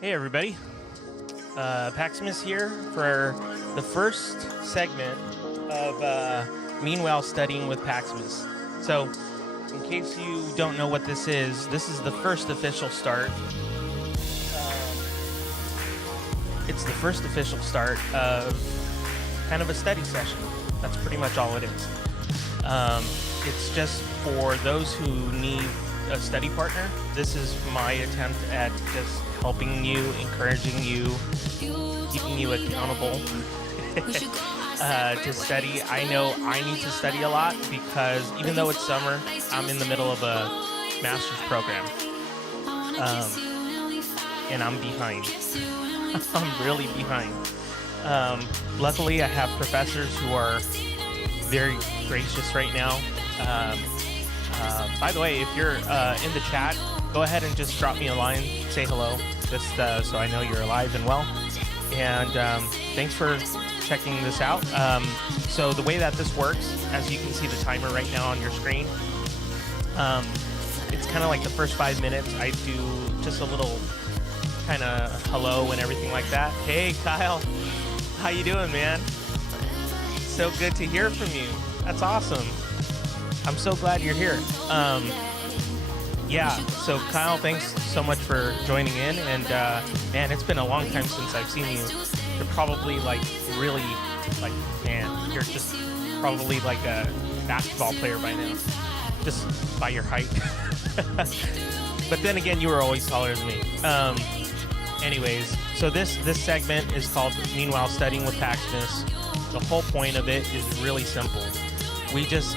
Hey everybody, PAXIMUS here for the first segment of Meanwhile Studying with PAXIMUS. So, in case you don't know what this is the first official start. It's the first official start of kind of a study session. That's pretty much all it is. It's just for those who need a study partner. This is my attempt at just helping you, encouraging you, keeping you accountable to study. I know I need to study a lot because even though it's summer, I'm in the middle of a master's program, and I'm behind. I'm really behind. Luckily, I have professors who are very gracious right now. By the way, if you're in the chat, go ahead and just drop me a line, say hello, just so I know you're alive and well. And thanks for checking this out. So the way that this works, as you can see the timer right now on your screen, it's kind of like the first 5 minutes. I do just a little kind of hello and everything like that. Hey, Kyle, how you doing, man? So good to hear from you. That's awesome. I'm so glad you're here. Yeah, so Kyle, thanks so much for joining in. And man, it's been a long time since I've seen you. You're probably like really, like, man, you're just probably like a basketball player by now, just by your height. But then again, you were always taller than me. Anyways, so this segment is called Meanwhile Studying with PAXIMUS. The whole point of it is really simple. We just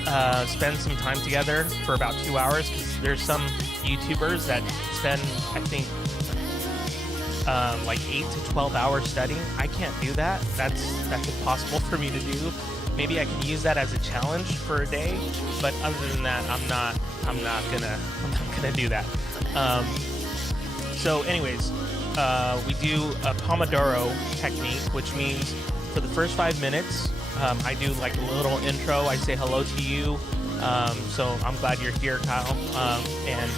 spend some time together for about 2 hours because there's some YouTubers that spend, I think, like 8 to 12 hours studying. I can't do that. That's impossible for me to do. Maybe I can use that as a challenge for a day, but other than that, I'm not gonna do that. So, anyways, we do a Pomodoro technique, which means for the first 5 minutes. I do like a little intro. I say hello to you. So I'm glad you're here, Kyle. And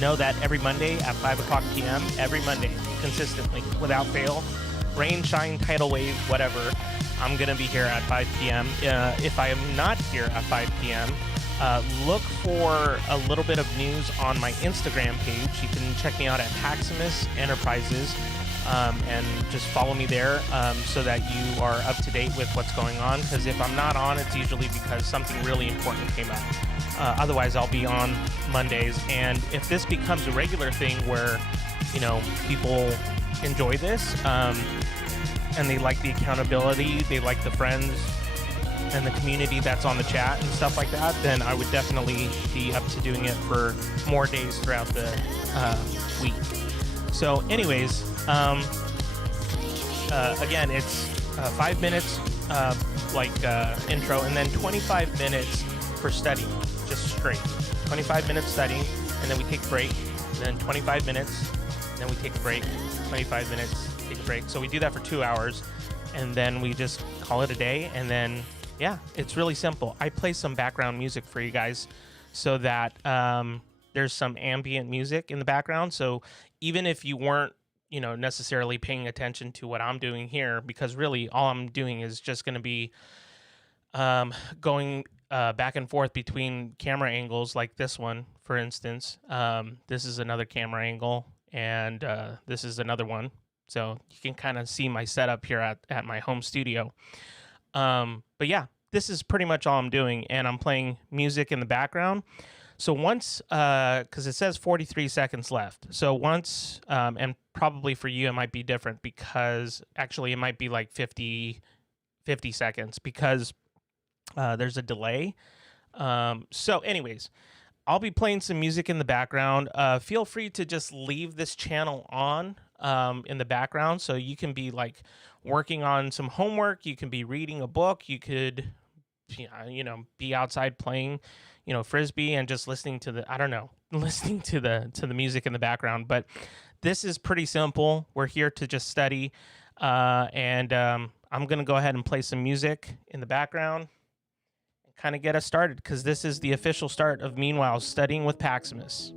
know that every Monday at 5 o'clock p.m., every Monday, consistently, without fail, rain, shine, tidal wave, whatever, I'm going to be here at 5 p.m. If I am not here at 5 p.m., look for a little bit of news on my Instagram page. You can check me out at PAXIMUS Enterprises. And just follow me there so that you are up to date with what's going on. Because if I'm not on, it's usually because something really important came up. Otherwise, I'll be on Mondays. And if this becomes a regular thing where, you know, people enjoy this and they like the accountability, they like the friends and the community that's on the chat and stuff like that, then I would definitely be up to doing it for more days throughout the week. So anyways, again, it's 5 minutes intro, and then 25 minutes for studying, just straight. 25 minutes studying, and then we take a break, and then 25 minutes, and then we take a break, 25 minutes, take a break. So we do that for 2 hours, and then we just call it a day, and then, yeah, it's really simple. I play some background music for you guys so that there's some ambient music in the background. So even if you weren't, you know, necessarily paying attention to what I'm doing here, because really all I'm doing is just going to be going back and forth between camera angles, like this one, for instance. This is another camera angle, and this is another one. So you can kind of see my setup here at my home studio. But yeah, this is pretty much all I'm doing, and I'm playing music in the background. So once, because it says 43 seconds left. So once, and probably for you it might be different, because actually it might be like 50 seconds because there's a delay. So anyways, I'll be playing some music in the background. Feel free to just leave this channel on in the background, so you can be like working on some homework. You can be reading a book. You could, you know, be outside playing, you know, frisbee and just listening to the, I don't know, listening to the music in the background. But this is pretty simple. We're here to just study, and I'm gonna go ahead and play some music in the background and kind of get us started, because this is the official start of Meanwhile Studying with PAXIMUS.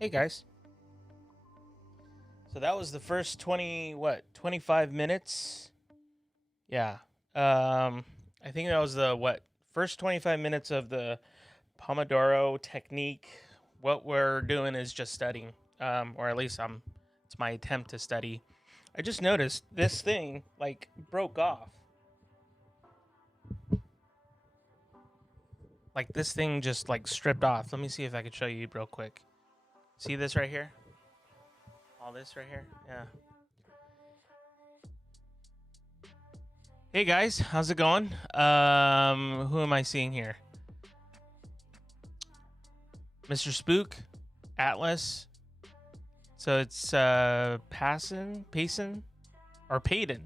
Hey guys. So that was the first 25 minutes. Yeah. I think that was the first 25 minutes of the Pomodoro technique. What we're doing is just studying. Or at least it's my attempt to study. I just noticed this thing like broke off. Like this thing just like stripped off. Let me see if I can show you real quick. See this right here? All this right here? Yeah. Hey guys, how's it going? Who am I seeing here? Mr. Spook, Atlas. So it's Payson, or Payden.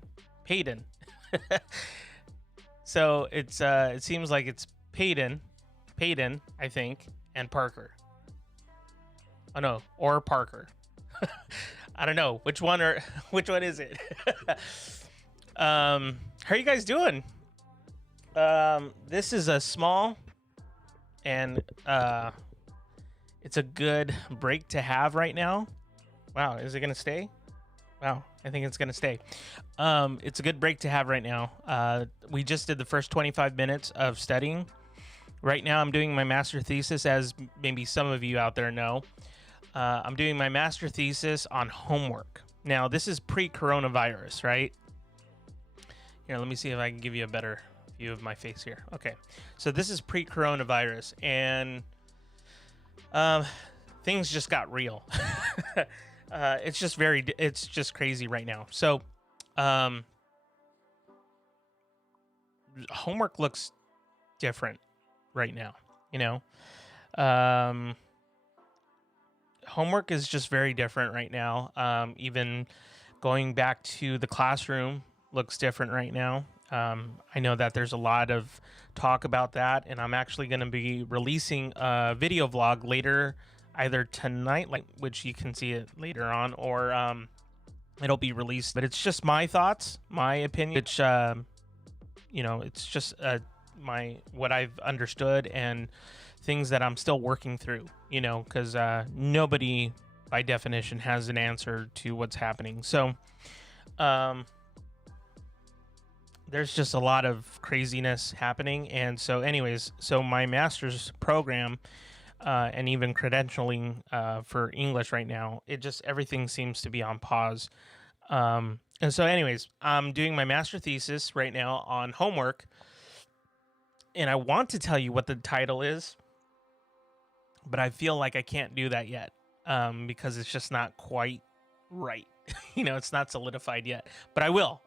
So it's it seems like it's Payden, I think, and Parker. Oh no, or Parker. I don't know which one is it. How are you guys doing? This is a small and it's a good break to have right now. Wow, is it gonna stay? Wow, I think it's gonna stay. It's a good break to have right now. We just did the first 25 minutes of studying. Right now I'm doing my master thesis, as maybe some of you out there know. I'm doing my master thesis on homework. Now, this is pre-coronavirus, right? Here, let me see if I can give you a better view of my face here. Okay, so this is pre-coronavirus, and things just got real. It's just crazy right now. So, homework looks different right now, you know? Homework is just very different right now. Even going back to the classroom looks different right now. I know that there's a lot of talk about that, and I'm actually going to be releasing a video vlog later, either tonight, which you can see it later on, or it'll be released. But it's just my thoughts, my opinion. Which it's just what I've understood and things that I'm still working through. Because nobody, by definition, has an answer to what's happening. So, there's just a lot of craziness happening. And so anyways, my master's program and even credentialing for English right now, everything seems to be on pause. And so anyways, I'm doing my master thesis right now on homework, and I want to tell you what the title is, but I feel like I can't do that yet because it's just not quite right. It's not solidified yet, but I will.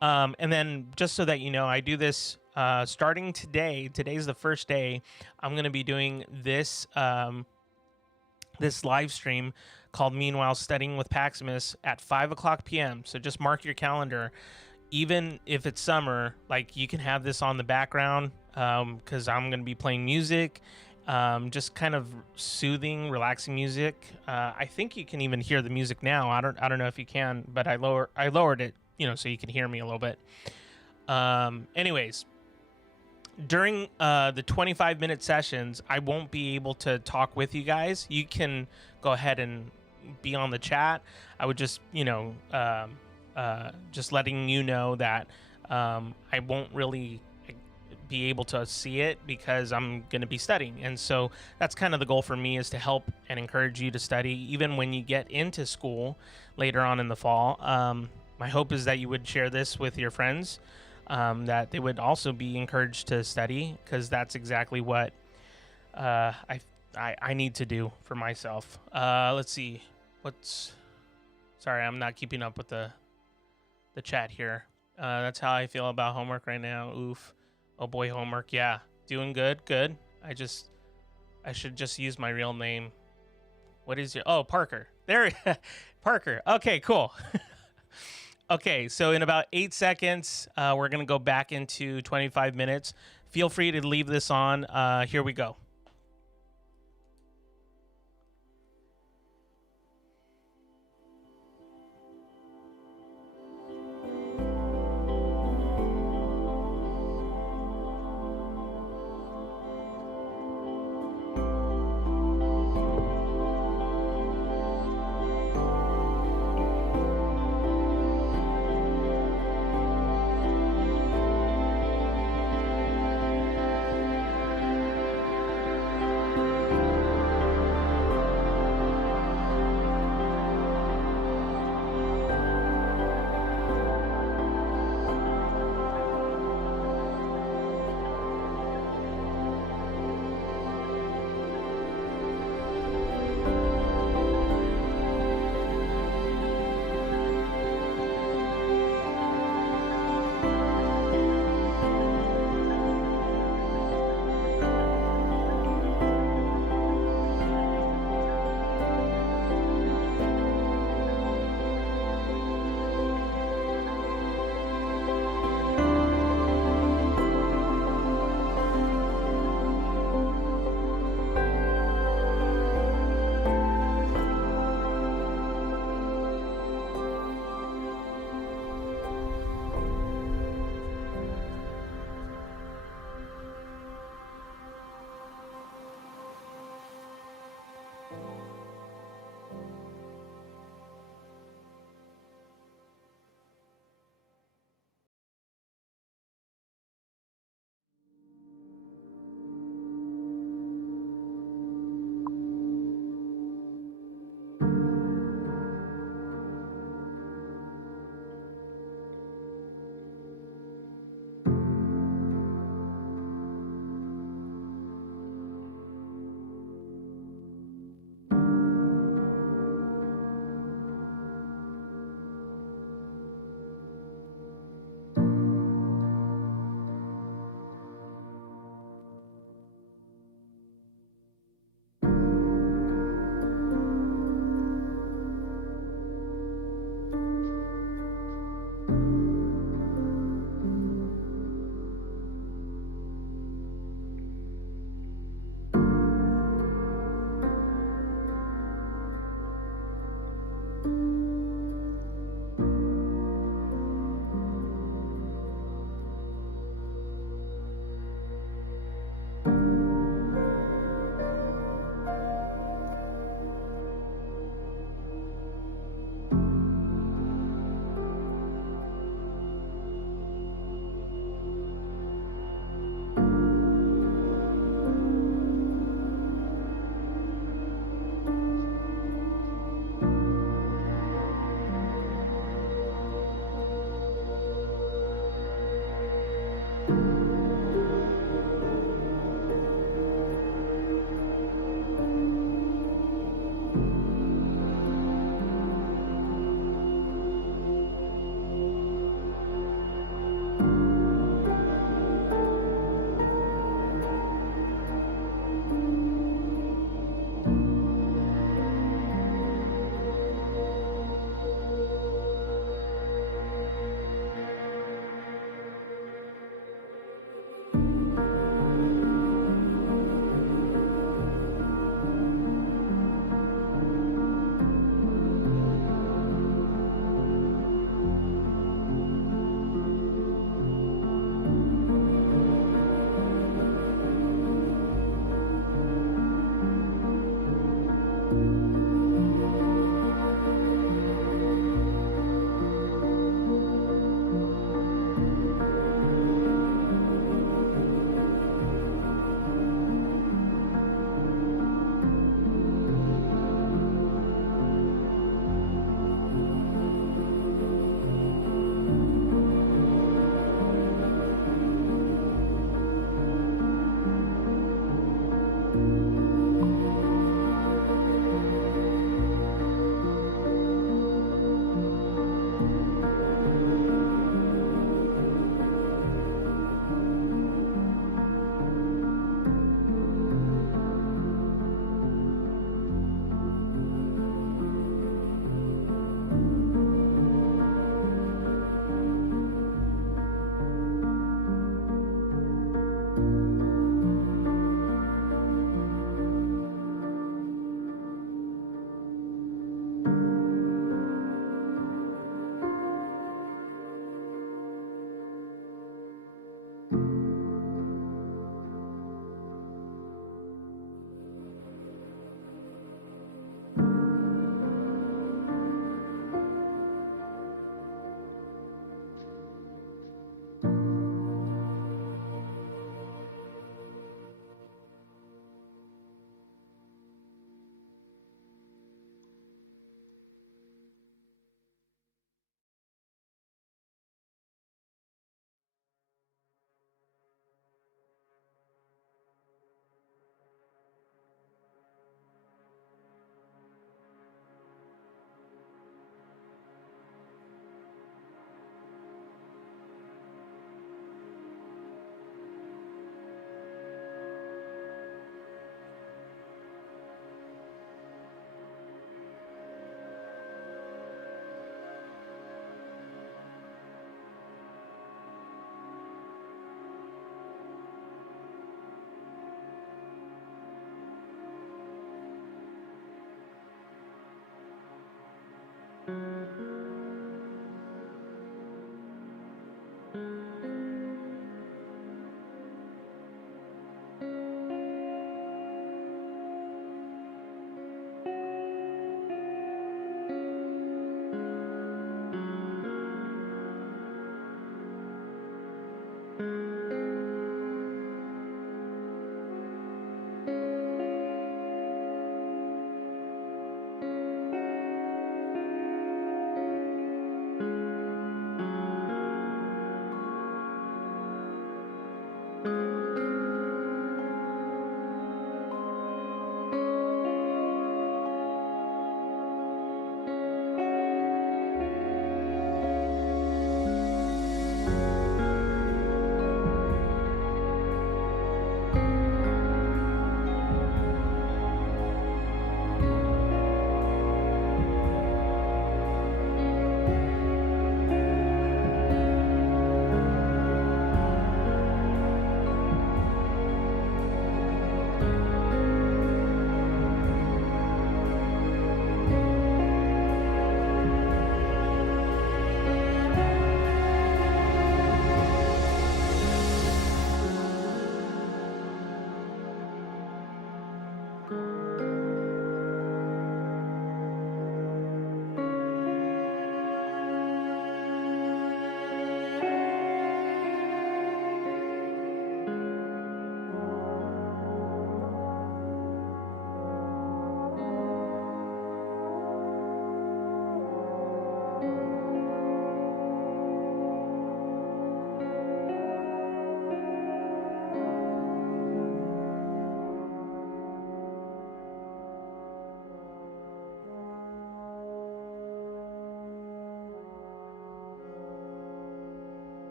And then just so that you know, I do this starting today. Today's the first day. I'm going to be doing this this live stream called Meanwhile Studying with PAXIMUS at 5:00 p.m. So just mark your calendar. Even if it's summer, you can have this on the background because I'm going to be playing music. Just kind of soothing, relaxing music. I think you can even hear the music now. I don't know if you can, but I lowered it, so you can hear me a little bit. Anyways, during the 25-minute sessions, I won't be able to talk with you guys. You can go ahead and be on the chat. I would just, just letting you know that I won't really be able to see it because I'm going to be studying. And so that's kind of the goal for me, is to help and encourage you to study even when you get into school later on in the fall. My hope is that you would share this with your friends, that they would also be encouraged to study, because that's exactly what I need to do for myself. Let's see. Sorry, I'm not keeping up with the chat here. That's how I feel about homework right now. Oof. Oh boy, homework. Yeah, doing good. I should just use my real name. What is your... Oh, Parker. There. Parker. Okay, cool. Okay, so in about 8 seconds, we're going to go back into 25 minutes. Feel free to leave this on. Here we go.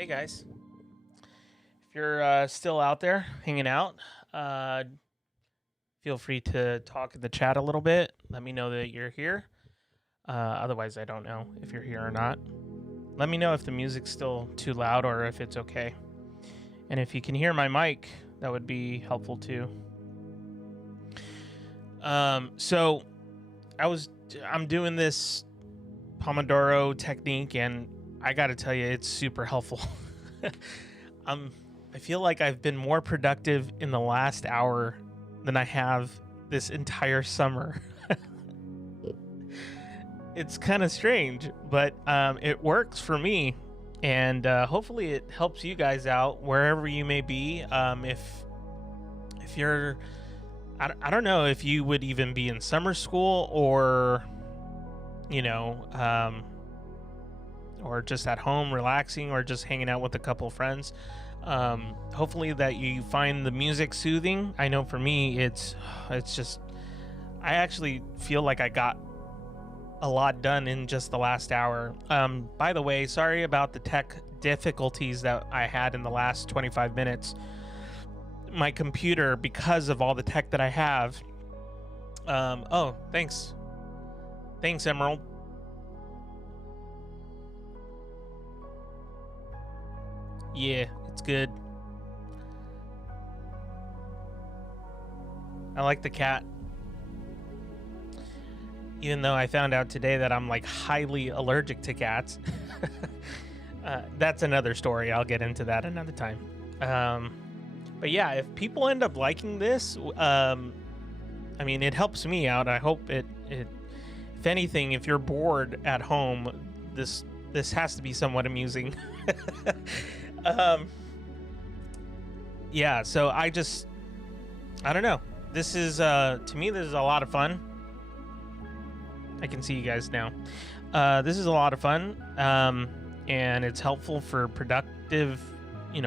Hey guys, if you're still out there hanging out, uh, feel free to talk in the chat a little bit. Let me know that you're here. Otherwise, I don't know if you're here or not. Let me know if the music's still too loud or if it's okay. And if you can hear my mic, that would be helpful too. So I'm doing this Pomodoro technique, and I got to tell you, it's super helpful. I feel like I've been more productive in the last hour than I have this entire summer. It's kind of strange, but it works for me, and hopefully it helps you guys out wherever you may be. If you're, I don't know if you would even be in summer school or, you know, or just at home relaxing or just hanging out with a couple of friends. Hopefully that you find the music soothing. I know for me, it's just, I actually feel like I got a lot done in just the last hour. By the way, sorry about the tech difficulties that I had in the last 25 minutes. My computer, because of all the tech that I have. Oh, thanks. Thanks, Emerald. Yeah, it's good. I like the cat. Even though I found out today that I'm like highly allergic to cats. That's another story. I'll get into that another time. But yeah, if people end up liking this, I mean, it helps me out. I hope it if anything, if you're bored at home, this has to be somewhat amusing. Yeah, so I don't know. This is to me, this is a lot of fun. I can see you guys now. This is a lot of fun, and it's helpful for productive,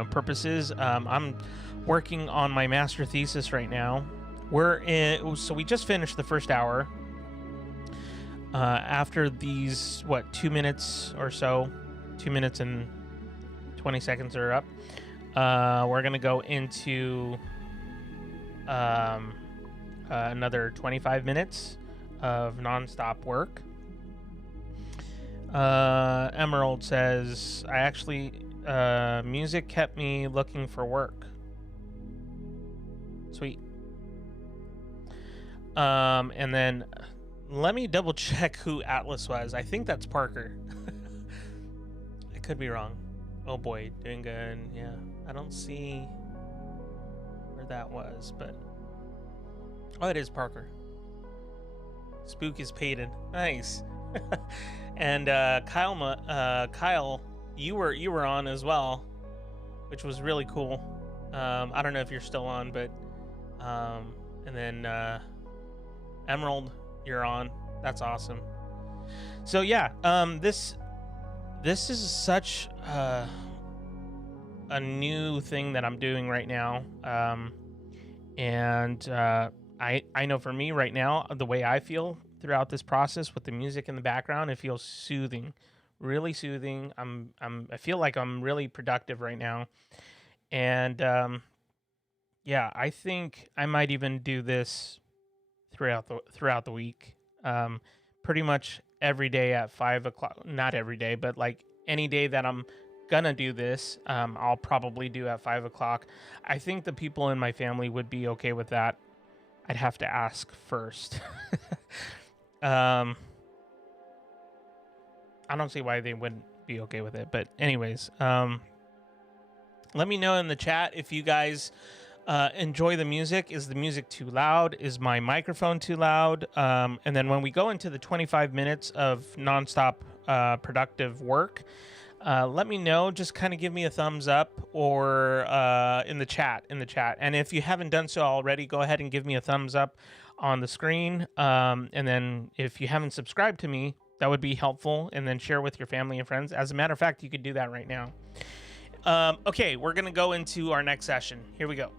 purposes. I'm working on my master thesis right now. So we just finished the first hour. After these, 2 minutes or so, 2 minutes and 20 seconds are up. We're gonna go into another 25 minutes of nonstop work. Emerald says, I actually, music kept me looking for work. Sweet. And then let me double check who Atlas was. I think that's Parker. I could be wrong. Oh boy, doing good. Yeah, I don't see where that was, but oh, it is Parker. Spook is Peyton. Nice. And Kyle, you were on as well, which was really cool. I don't know if you're still on, but and then Emerald, you're on. That's awesome. So yeah, this is such a new thing that I'm doing right now, and I know for me right now, the way I feel throughout this process with the music in the background, it feels soothing, really soothing. I feel like I'm really productive right now, and yeah, I think I might even do this throughout the week. Pretty much every day at 5 o'clock. Not every day, but like any day that I'm gonna do this, I'll probably do at 5 o'clock. I think the people in my family would be okay with that. I'd have to ask first. I don't see why they wouldn't be okay with it, but anyways, let me know in the chat if you guys enjoy the music. Is the music too loud? Is my microphone too loud? And then when we go into the 25 minutes of nonstop productive work, let me know. Just kind of give me a thumbs up or in the chat. And if you haven't done so already, go ahead and give me a thumbs up on the screen. And then if you haven't subscribed to me, that would be helpful. And then share with your family and friends. As a matter of fact, you could do that right now. Okay, we're going to go into our next session. Here we go.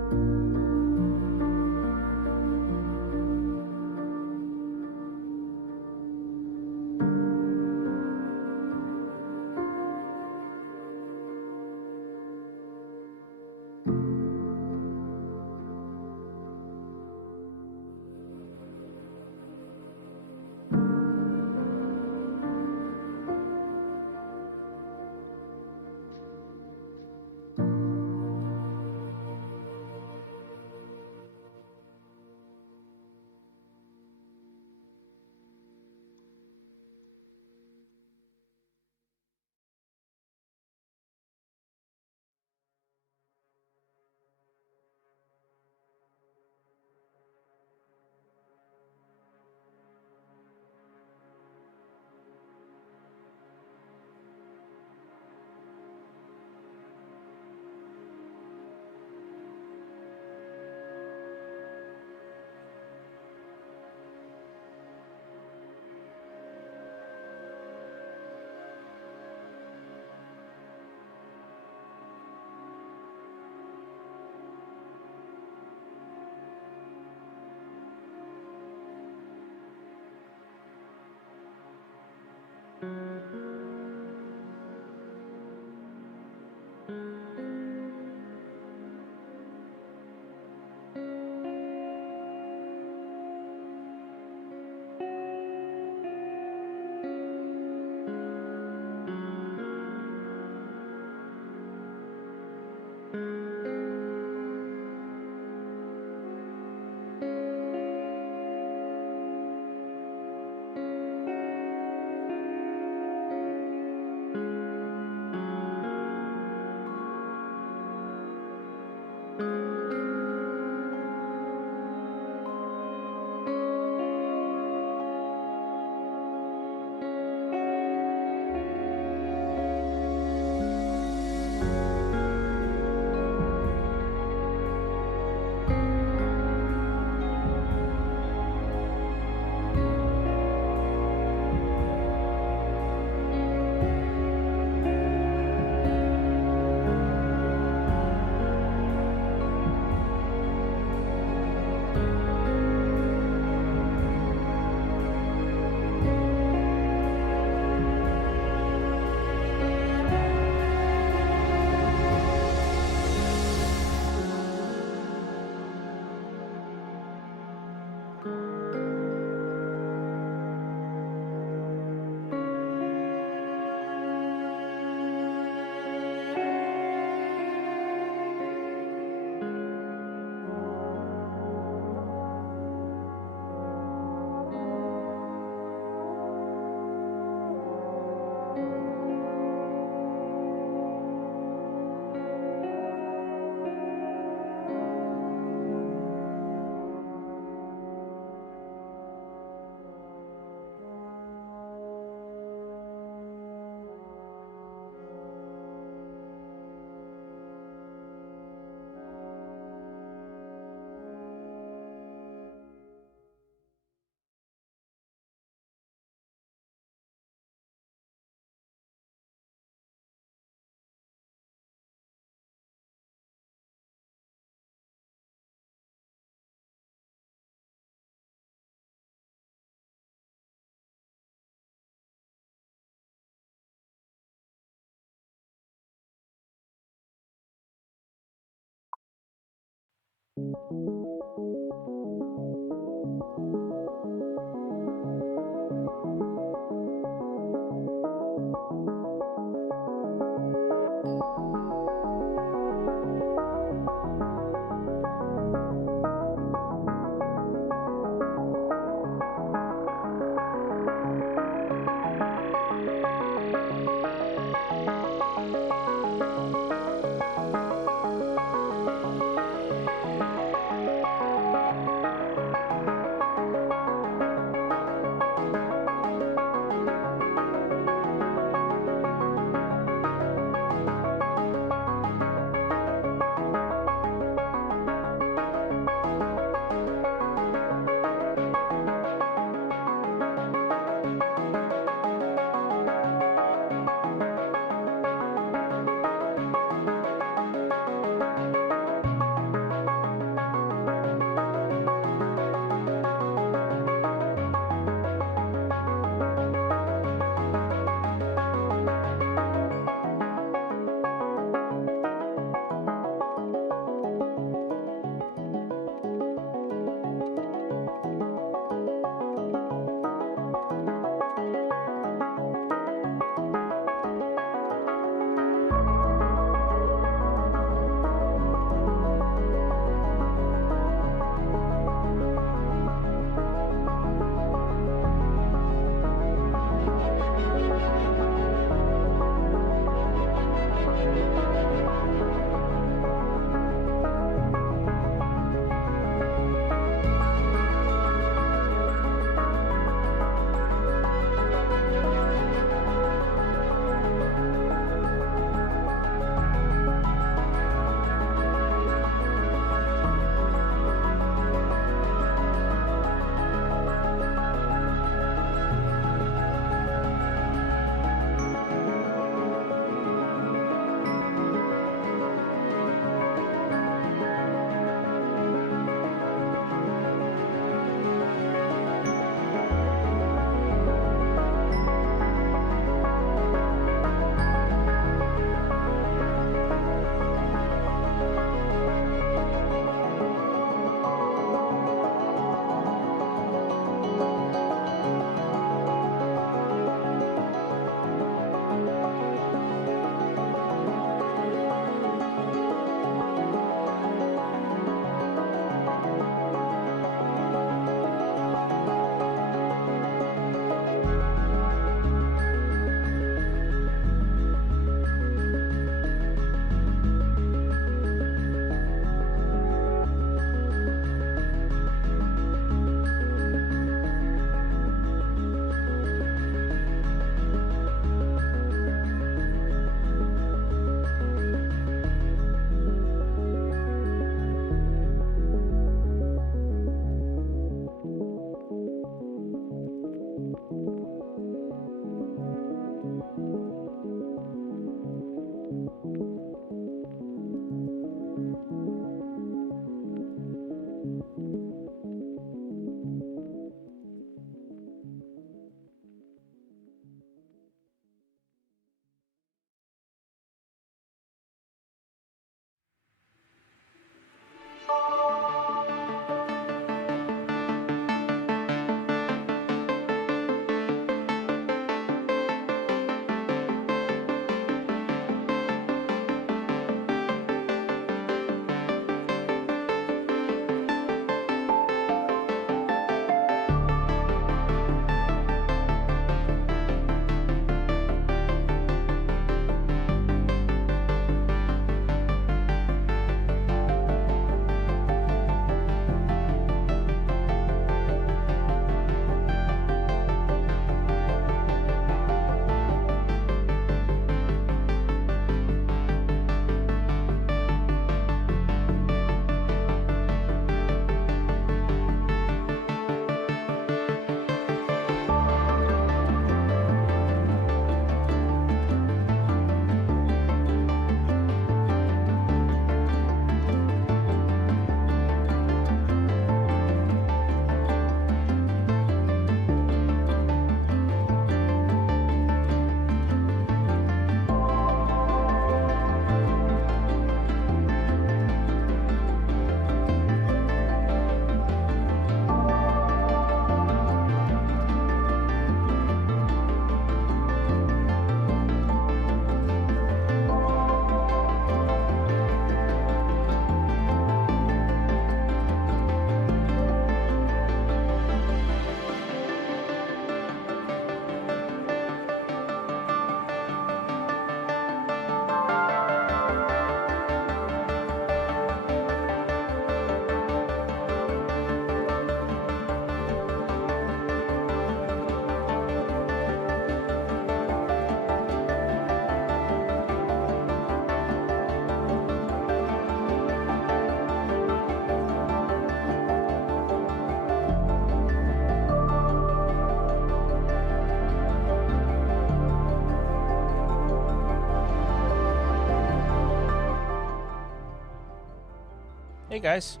Hey guys.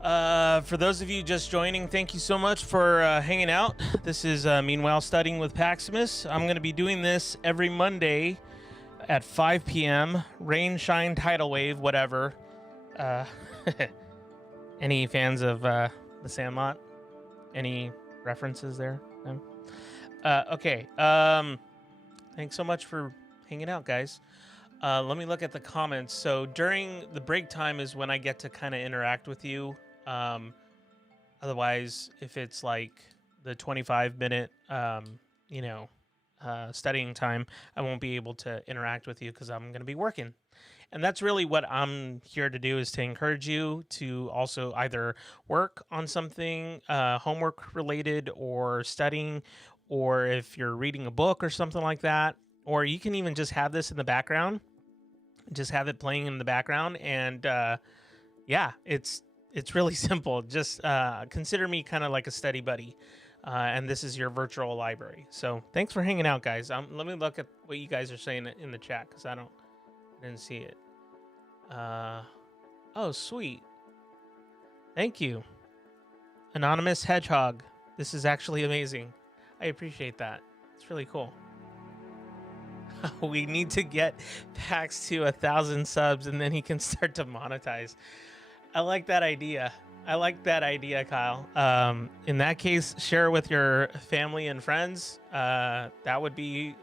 For those of you just joining, thank you so much for hanging out. This is Meanwhile Studying with PAXIMUS. I'm going to be doing this every Monday at 5 p.m. Rain, shine, tidal wave, whatever. Any fans of The Sandlot? Any references there? No? Okay. Thanks so much for hanging out, guys. Let me look at the comments. So during the break time is when I get to kind of interact with you. Otherwise, if it's like the 25-minute, studying time, I won't be able to interact with you because I'm going to be working. And that's really what I'm here to do, is to encourage you to also either work on something homework related or studying, or if you're reading a book or something like that, or you can even just have this in the background, just have it playing in the background. And it's really simple. Just consider me kind of like a study buddy. And this is your virtual library. So thanks for hanging out, guys. Let me look at what you guys are saying in the chat, because I didn't see it. Oh, sweet. Thank you. Anonymous Hedgehog. This is actually amazing. I appreciate that. It's really cool. We need to get Pax to 1,000 subs and then he can start to monetize. I like that idea. Kyle. In that case, share it with your family and friends. That would be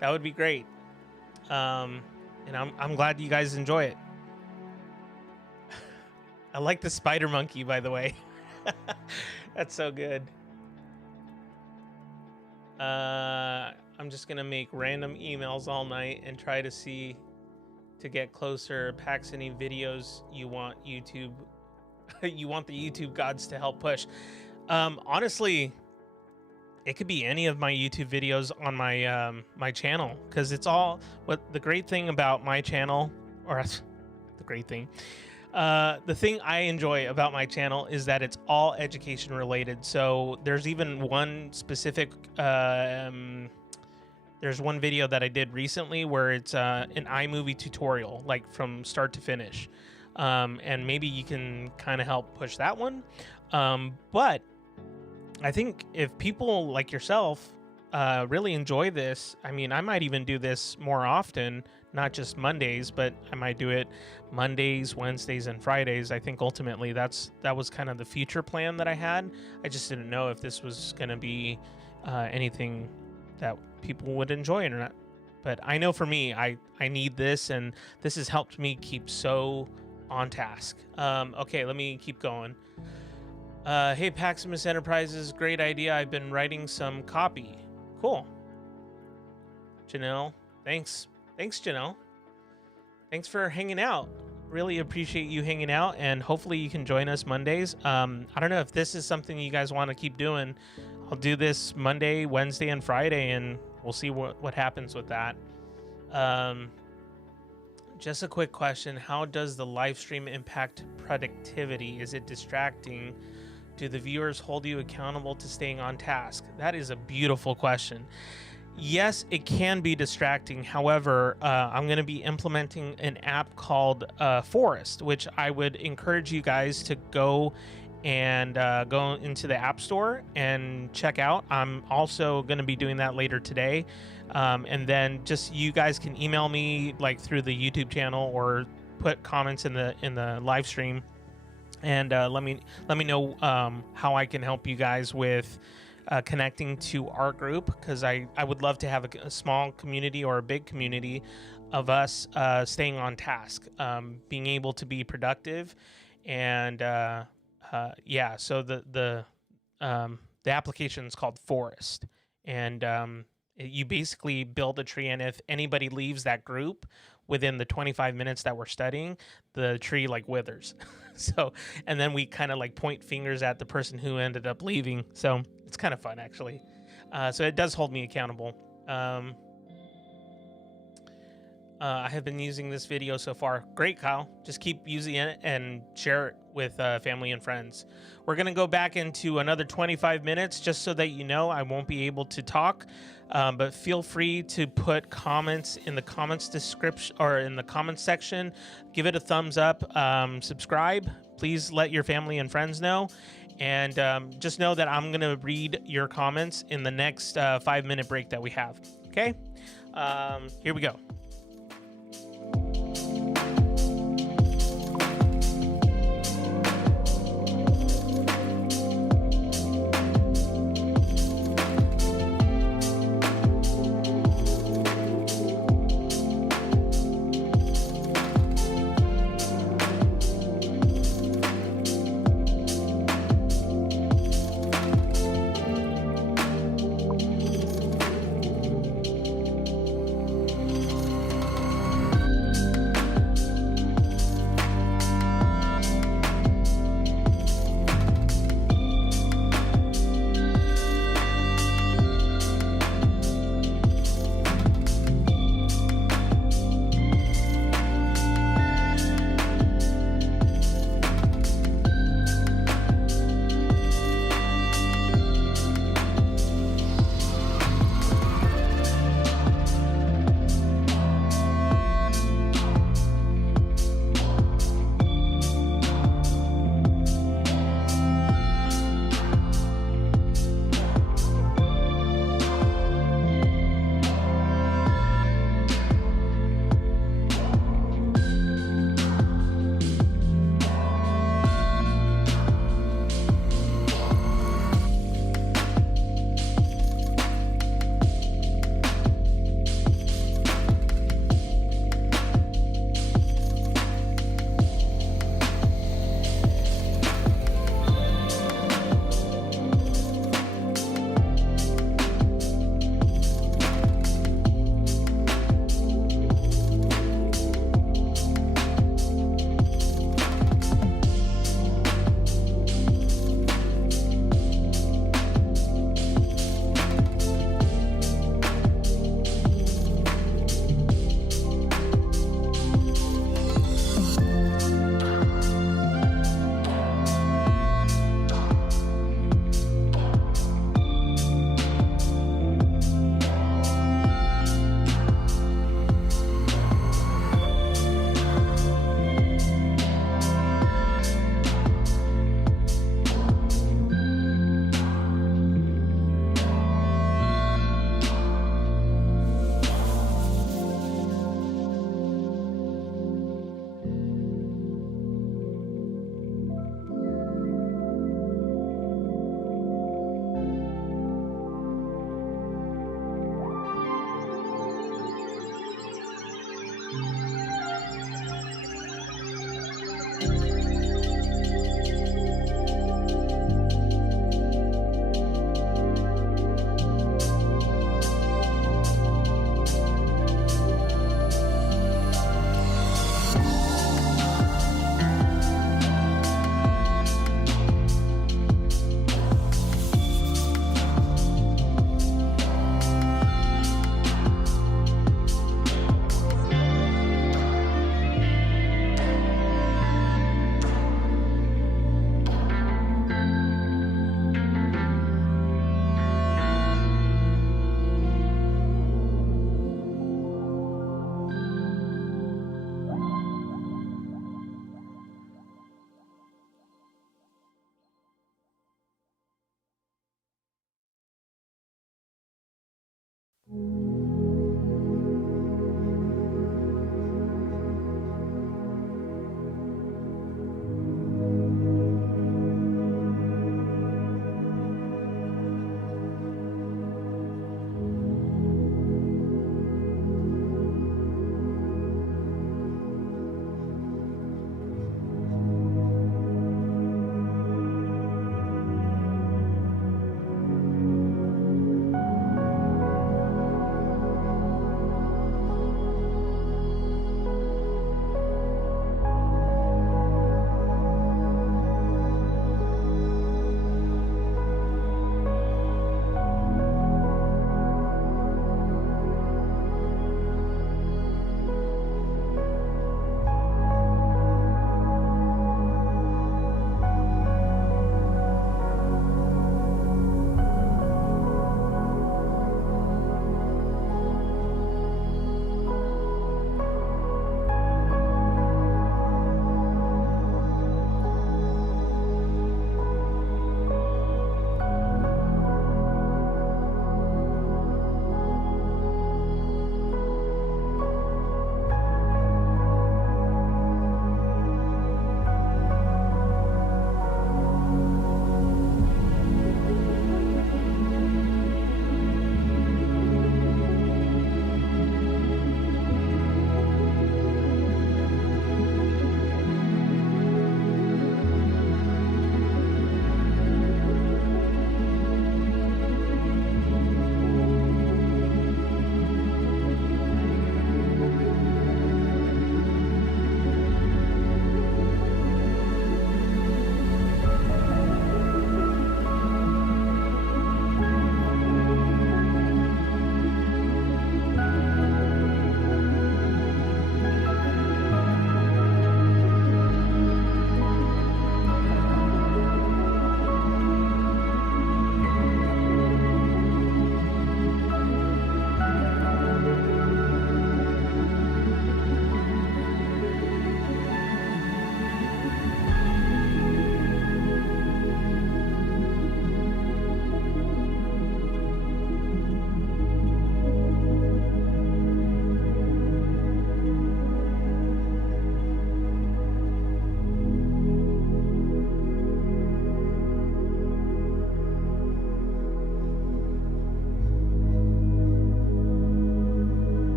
great. And I'm glad you guys enjoy it. I like the spider monkey, by the way. That's so good. I'm just gonna make random emails all night and try to get closer. Pax, any videos you want YouTube, you want the YouTube gods to help push? Honestly, it could be any of my YouTube videos on my my channel, because it's all the great thing about my channel, or the great thing. The thing I enjoy about my channel is that it's all education related. So there's even one specific, there's one video that I did recently where it's an iMovie tutorial, like from start to finish. And maybe you can kind of help push that one. But I think if people like yourself really enjoy this, I mean, I might even do this more often, not just Mondays, but I might do it Mondays, Wednesdays, and Fridays. I think ultimately that was kind of the future plan that I had. I just didn't know if this was going to be anything that people would enjoy or not. But I know for me, I need this, and this has helped me keep so on task. Okay, let me keep going. Hey, PAXIMUS Enterprises, great idea. I've been writing some copy. Cool. Janelle, thanks. Thanks, Janelle. Thanks for hanging out. Really appreciate you hanging out, and hopefully you can join us Mondays. I don't know if this is something you guys want to keep doing. I'll do this Monday, Wednesday, and Friday, and we'll see what happens with that. Just a quick question. How does the live stream impact productivity? Is it distracting? Do the viewers hold you accountable to staying on task? That is a beautiful question. Yes, it can be distracting. However, I'm going to be implementing an app called Forest, which I would encourage you guys to go and go into the App Store and check out. I'm also going to be doing that later today. And then just you guys can email me like through the YouTube channel or put comments in the live stream, and let me know how I can help you guys with connecting to our group, because I would love to have a small community or a big community of us staying on task, being able to be productive. And so the application is called Forest, and you basically build a tree, and if anybody leaves that group within the 25 minutes that we're studying, the tree like withers. So, and then we kind of like point fingers at the person who ended up leaving. So it's kind of fun, actually. So it does hold me accountable. I have been using this video so far. Great, Kyle. Just keep using it and share it with family and friends. We're going to go back into another 25 minutes just so that you know I won't be able to talk. But feel free to put comments in the comments description or in the comments section. Give it a thumbs up. Subscribe. Please let your family and friends know. And just know that I'm going to read your comments in the next 5-minute break that we have. Okay? Here we go.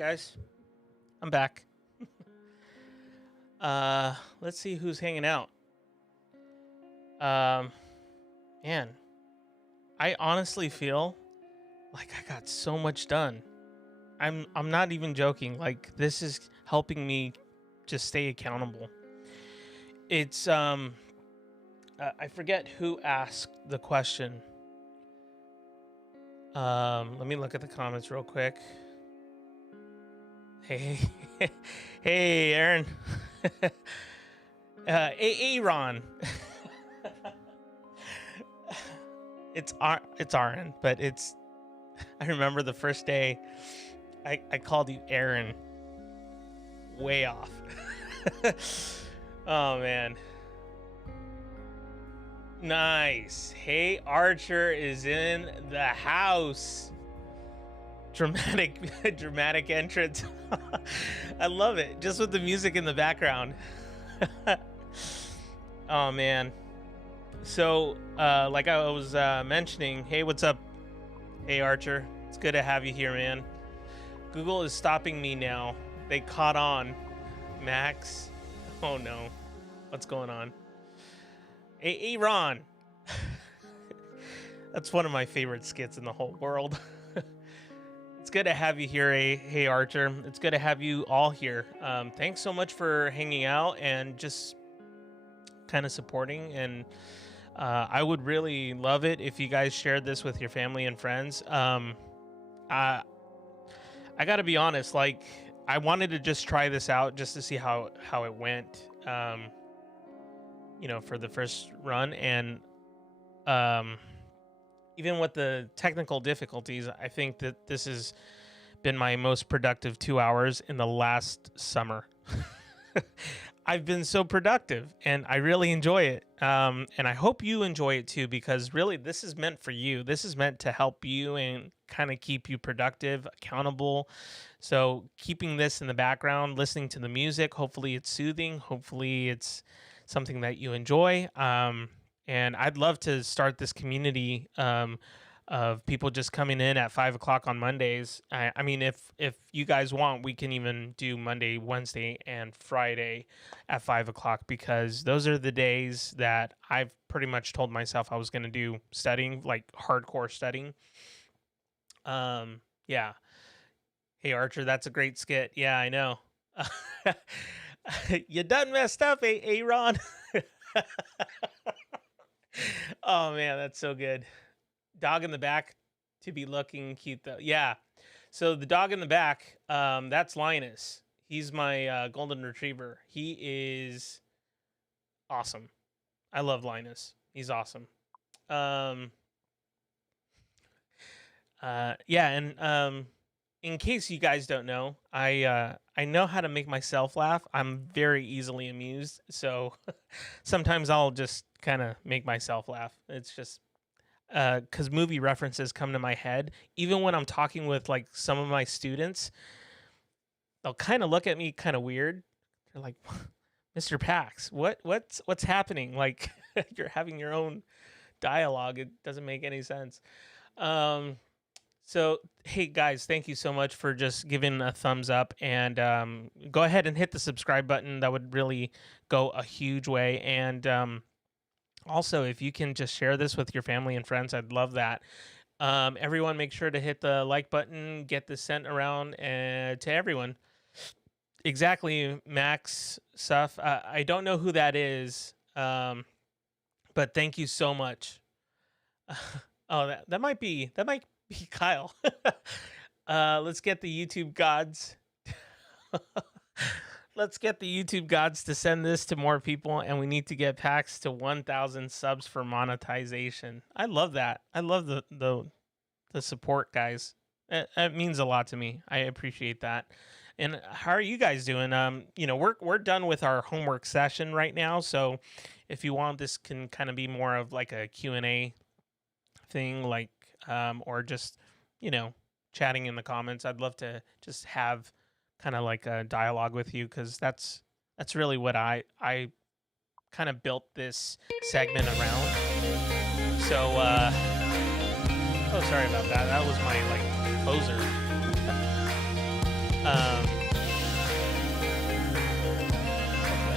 guys, I'm back. Let's see who's hanging out. Man, I honestly feel like I got so much done. I'm not even joking. Like, this is helping me just stay accountable. It's I forget who asked the question. Let me look at the comments real quick. Hey, hey, Aaron. Aaron. It's Aaron, but it's. I remember the first day, I called you Aaron. Way off. Oh man. Nice. Hey, Archer is in the house. Dramatic entrance. I love it. Just with the music in the background. Oh man. So, like I was mentioning, hey, what's up? Hey, Archer. It's good to have you here, man. Google is stopping me now. They caught on. Max. Oh no. What's going on? Hey, Ron. That's one of my favorite skits in the whole world. It's good to have you here, hey Archer. It's good to have you all here. Thanks so much for hanging out and just kind of supporting. And I would really love it if you guys shared this with your family and friends. I gotta be honest, like, I wanted to just try this out just to see how it went. You know, for the first run, and even with the technical difficulties, I think that this has been my most productive 2 hours in the last summer. I've been so productive and I really enjoy it. And I hope you enjoy it too, because really this is meant for you. This is meant to help you and kind of keep you productive, accountable. So keeping this in the background, listening to the music, hopefully it's soothing. Hopefully it's something that you enjoy. And I'd love to start this community of people just coming in at 5 o'clock on Mondays. I mean, if you guys want, we can even do Monday, Wednesday, and Friday at 5 o'clock, because those are the days that I've pretty much told myself I was going to do studying, like hardcore studying. Yeah. Hey, Archer, that's a great skit. Yeah, I know. You done messed up, Aaron. Oh man, that's so good. Dog in the back to be looking cute though. Yeah. So the dog in the back, that's Linus. He's my golden retriever. He is awesome. I love Linus. He's awesome. Yeah, and in case you guys don't know, I know how to make myself laugh. I'm very easily amused, so sometimes I'll just kind of make myself laugh. It's just because movie references come to my head. Even when I'm talking with like some of my students, they'll kind of look at me kind of weird. They're like, "Mr. Pax, what's happening? Like you're having your own dialogue. It doesn't make any sense." So, hey guys, thank you so much for just giving a thumbs up, and go ahead and hit the subscribe button. That would really go a huge way. And also, if you can just share this with your family and friends, I'd love that. Everyone, make sure to hit the like button, get this sent around to everyone. Exactly, Max Suff. I don't know who that is, but thank you so much. Oh, that might be Kyle. Let's get the YouTube gods. Let's get the YouTube gods to send this to more people, and we need to get Pax to 1,000 subs for monetization. I love that. I love the support, guys. It means a lot to me. I appreciate that. And how are you guys doing? You know, we're done with our homework session right now, so if you want, this can kind of be more of like a Q&A thing, like or just, you know, chatting in the comments. I'd love to just have kind of like a dialogue with you, because that's really what I kind of built this segment around. So oh, sorry about that. That was my like closer. The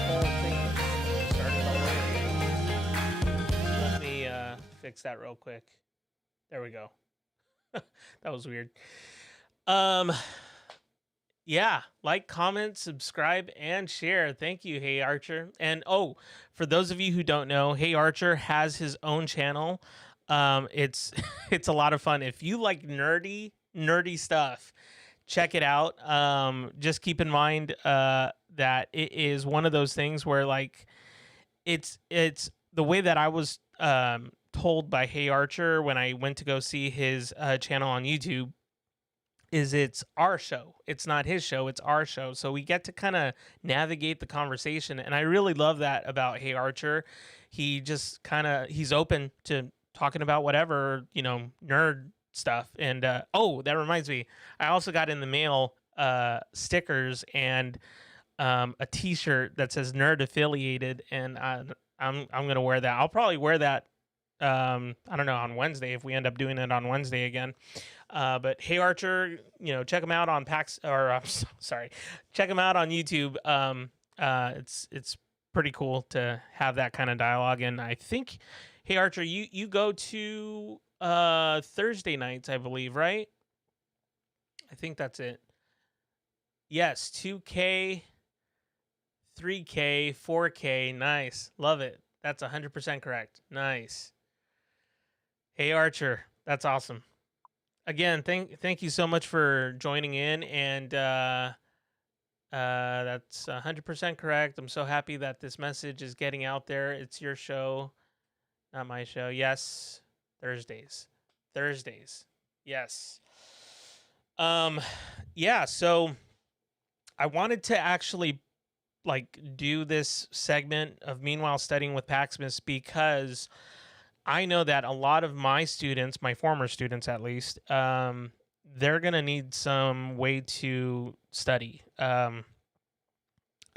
whole thing started all over again. Let me fix that real quick. There we go. That was weird. Yeah, like, comment, subscribe, and share. Thank you, Hey Archer. And oh, for those of you who don't know, Hey Archer has his own channel. It's it's a lot of fun. If you like nerdy stuff, check it out. Just keep in mind that it is one of those things where, like, it's the way that I was told by Hey Archer when I went to go see his channel on YouTube is it's our show. It's not his show, it's our show. So we get to kind of navigate the conversation. And I really love that about Hey Archer. He just he's open to talking about whatever, nerd stuff. And oh, that reminds me. I also got in the mail stickers and a t-shirt that says nerd affiliated, and I'm going to wear that. I'll probably wear that I don't know, on Wednesday if we end up doing it on Wednesday again. But Hey Archer, check him out on sorry, check him out on YouTube. It's pretty cool to have that kind of dialogue. And I think, Hey Archer, you go to Thursday nights, I believe, right? I think that's it. Yes, 2K, 3K, 4K. Nice. Love it. That's 100% correct. Nice. Hey Archer, that's awesome. Again, thank you so much for joining in, and that's 100% correct. I'm so happy that this message is getting out there. It's your show, not my show. Yes, Thursdays. Yes. Yeah. So I wanted to actually do this segment of Meanwhile Studying with PAXIMUS because I know that a lot of my students, my former students at least, they're going to need some way to study. I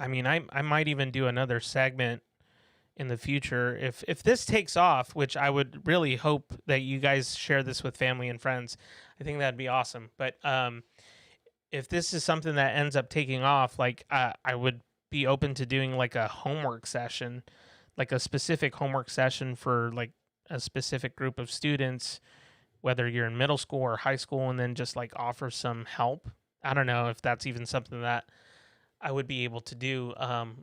mean, I might even do another segment in the future if this takes off, which I would really hope that you guys share this with family and friends. I think that'd be awesome. But if this is something that ends up taking off, I would be open to doing a homework session, a specific homework session for a specific group of students, whether you're in middle school or high school, and then just offer some help. I don't know if that's even something that I would be able to do.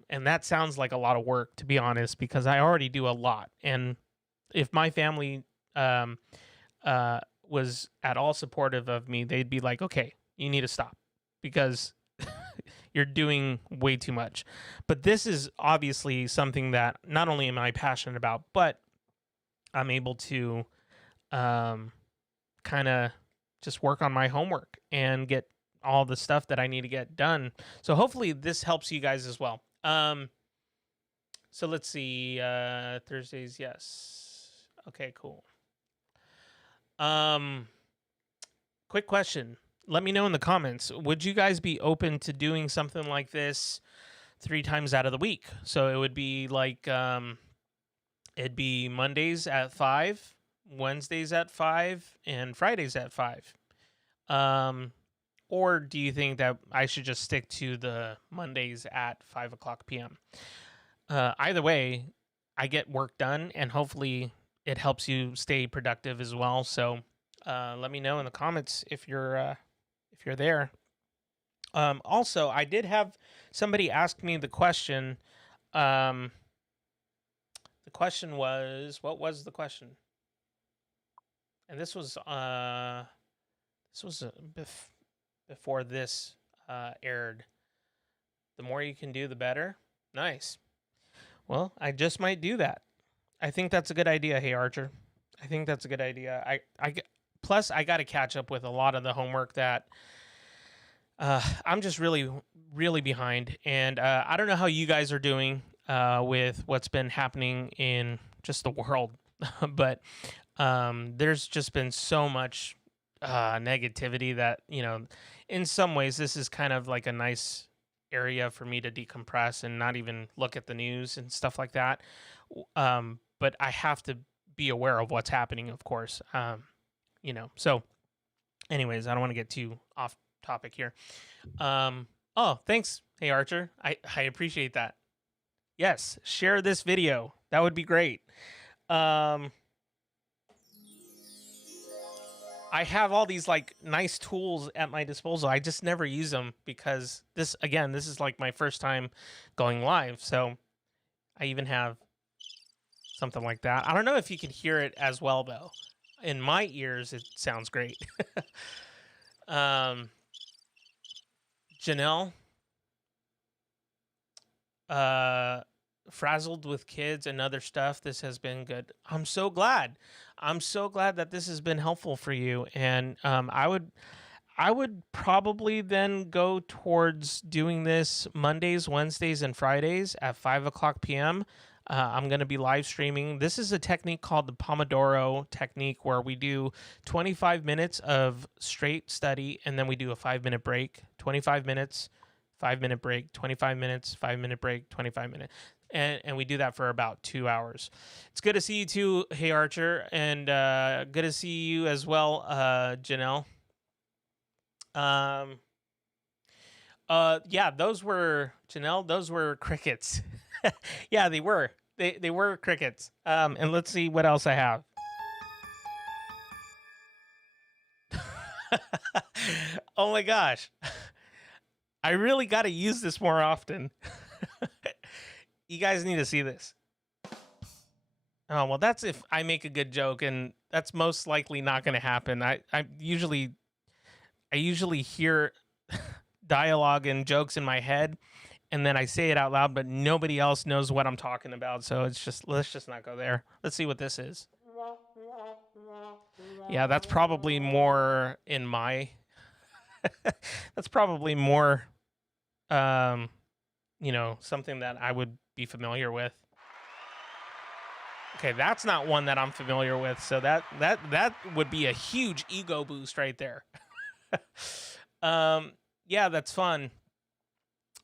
And that sounds like a lot of work, to be honest, because I already do a lot. And if my family was at all supportive of me, they'd be like, okay, you need to stop because you're doing way too much. But this is obviously something that not only am I passionate about, but I'm able to kind of just work on my homework and get all the stuff that I need to get done. So hopefully this helps you guys as well. So let's see, Thursdays. Yes. Okay, cool. Quick question. Let me know in the comments. Would you guys be open to doing something like this 3 times out of the week? So it would be it'd be Mondays at 5, Wednesdays at 5, and Fridays at 5. Or do you think that I should just stick to the Mondays at 5 o'clock p.m.? Either way, I get work done, and hopefully it helps you stay productive as well. So let me know in the comments if you're there. Also, I did have somebody ask me the question. The question was, what was the question? And this was before this aired. The more you can do, the better. Nice. Well, I just might do that. I think that's a good idea. Hey Archer, I think that's a good idea. Plus I got to catch up with a lot of the homework that I'm just really behind, and I don't know how you guys are doing with what's been happening in just the world, but there's just been so much negativity that, in some ways this is kind of like a nice area for me to decompress and not even look at the news and stuff like that. But I have to be aware of what's happening, of course. So anyways, I don't want to get too off topic here. Oh, thanks. Hey, Archer. I appreciate that. Yes, share this video. That would be great. I have all these like nice tools at my disposal. I just never use them because this is like my first time going live. So I even have something like that. I don't know if you can hear it as well though. In my ears, it sounds great. Janelle, frazzled with kids and other stuff. This has been good. I'm so glad. I'm so glad that this has been helpful for you. And I would probably then go towards doing this Mondays, Wednesdays, and Fridays at 5:00 p.m. I'm going to be live streaming. This is a technique called the Pomodoro technique, where we do 25 minutes of straight study, and then we do a 5-minute break. 25 minutes, 5-minute break, 25 minutes, 5-minute break, 25 minutes. And we do that for about 2 hours. It's good to see you too, Hey Archer, and good to see you as well, Janelle. Yeah, those were Janelle. Those were crickets. Yeah, they were. They were crickets. And let's see what else I have. Oh my gosh. I really got to use this more often. You guys need to see this. Oh, well, that's if I make a good joke, and that's most likely not going to happen. I usually hear dialogue and jokes in my head, and then I say it out loud, but nobody else knows what I'm talking about. So let's just not go there. Let's see what this is. Yeah, that's probably more in my. That's probably more, something that I would be familiar with. Okay, that's not one that I'm familiar with, so that would be a huge ego boost right there. Yeah, that's fun.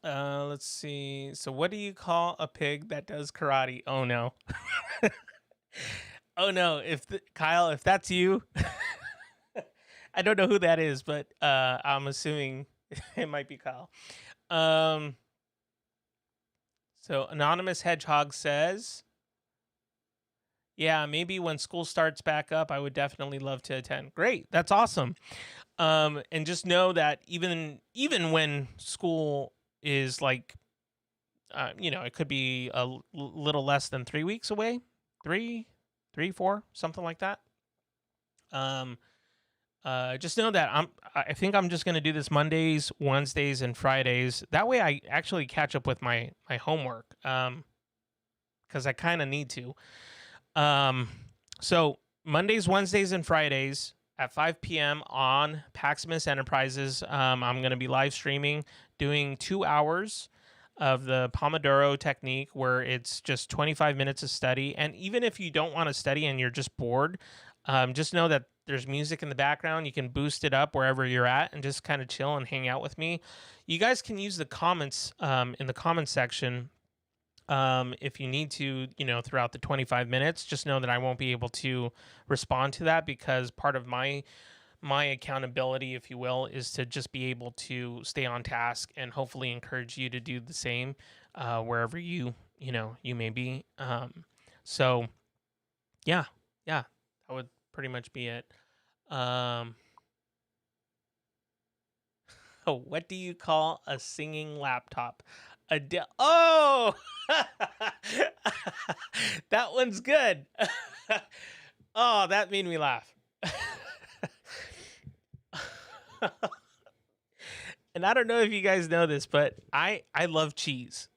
Let's see. So what do you call a pig that does karate? Oh no. Oh no, Kyle, if that's you, I don't know who that is, but I'm assuming it might be Kyle. So Anonymous Hedgehog says, yeah, maybe when school starts back up, I would definitely love to attend. Great, that's awesome. And just know that even when school is like, it could be a little less than 3 weeks away, 4, something like that. Just know that I think I'm just gonna do this Mondays, Wednesdays, and Fridays. That way, I actually catch up with my homework. Because I kind of need to. So Mondays, Wednesdays, and Fridays at 5 p.m. on PAXIMUS Enterprises. I'm going to be live streaming, doing 2 hours of the Pomodoro technique, where it's just 25 minutes of study. And even if you don't want to study and you're just bored, just know that there's music in the background. You can boost it up wherever you're at and just kind of chill and hang out with me. You guys can use the comments in the comments section. If you need to, throughout the 25 minutes, just know that I won't be able to respond to that, because part of my accountability, if you will, is to just be able to stay on task and hopefully encourage you to do the same, wherever you may be. So yeah, that would pretty much be it. Oh, what do you call a singing laptop? Oh, that one's good. Oh, that made me laugh. And I don't know if you guys know this, but I love cheese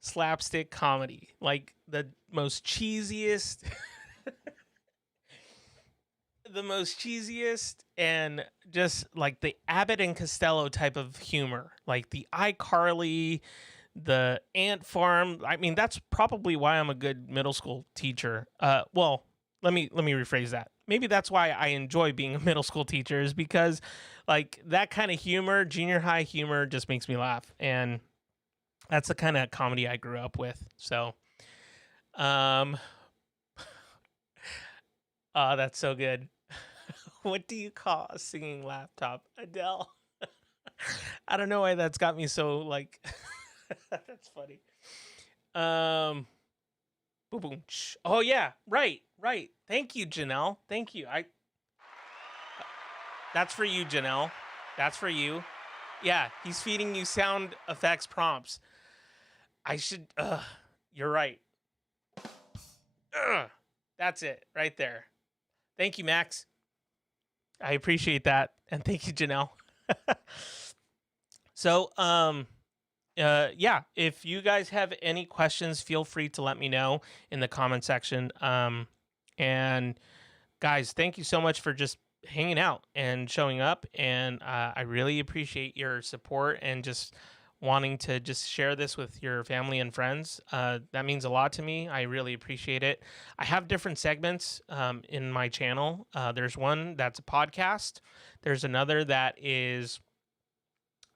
slapstick comedy, like the most cheesiest. The most cheesiest, and just like the Abbott and Costello type of humor, like the iCarly, the Ant Farm. I mean, that's probably why I'm a good middle school teacher. Well, let me rephrase that. Maybe that's why I enjoy being a middle school teacher, is because like that kind of humor, junior high humor, just makes me laugh, and that's the kind of comedy I grew up with. So, oh, that's so good. What do you call a singing laptop? Adele. I don't know why that's got me so like. That's funny. Um, boom, boom. Oh yeah, right, right. Thank you, Janelle. Thank you. That's for you, Janelle. That's for you. Yeah, he's feeding you sound effects prompts. I should. You're right. That's it right there. Thank you, Max. I appreciate that, and thank you, Janelle. So, yeah, if you guys have any questions, feel free to let me know in the comment section. And guys, thank you so much for just hanging out and showing up. And I really appreciate your support and just wanting to just share this with your family and friends. That means a lot to me. I really appreciate it. I have different segments in my channel. There's one that's a podcast. There's another that is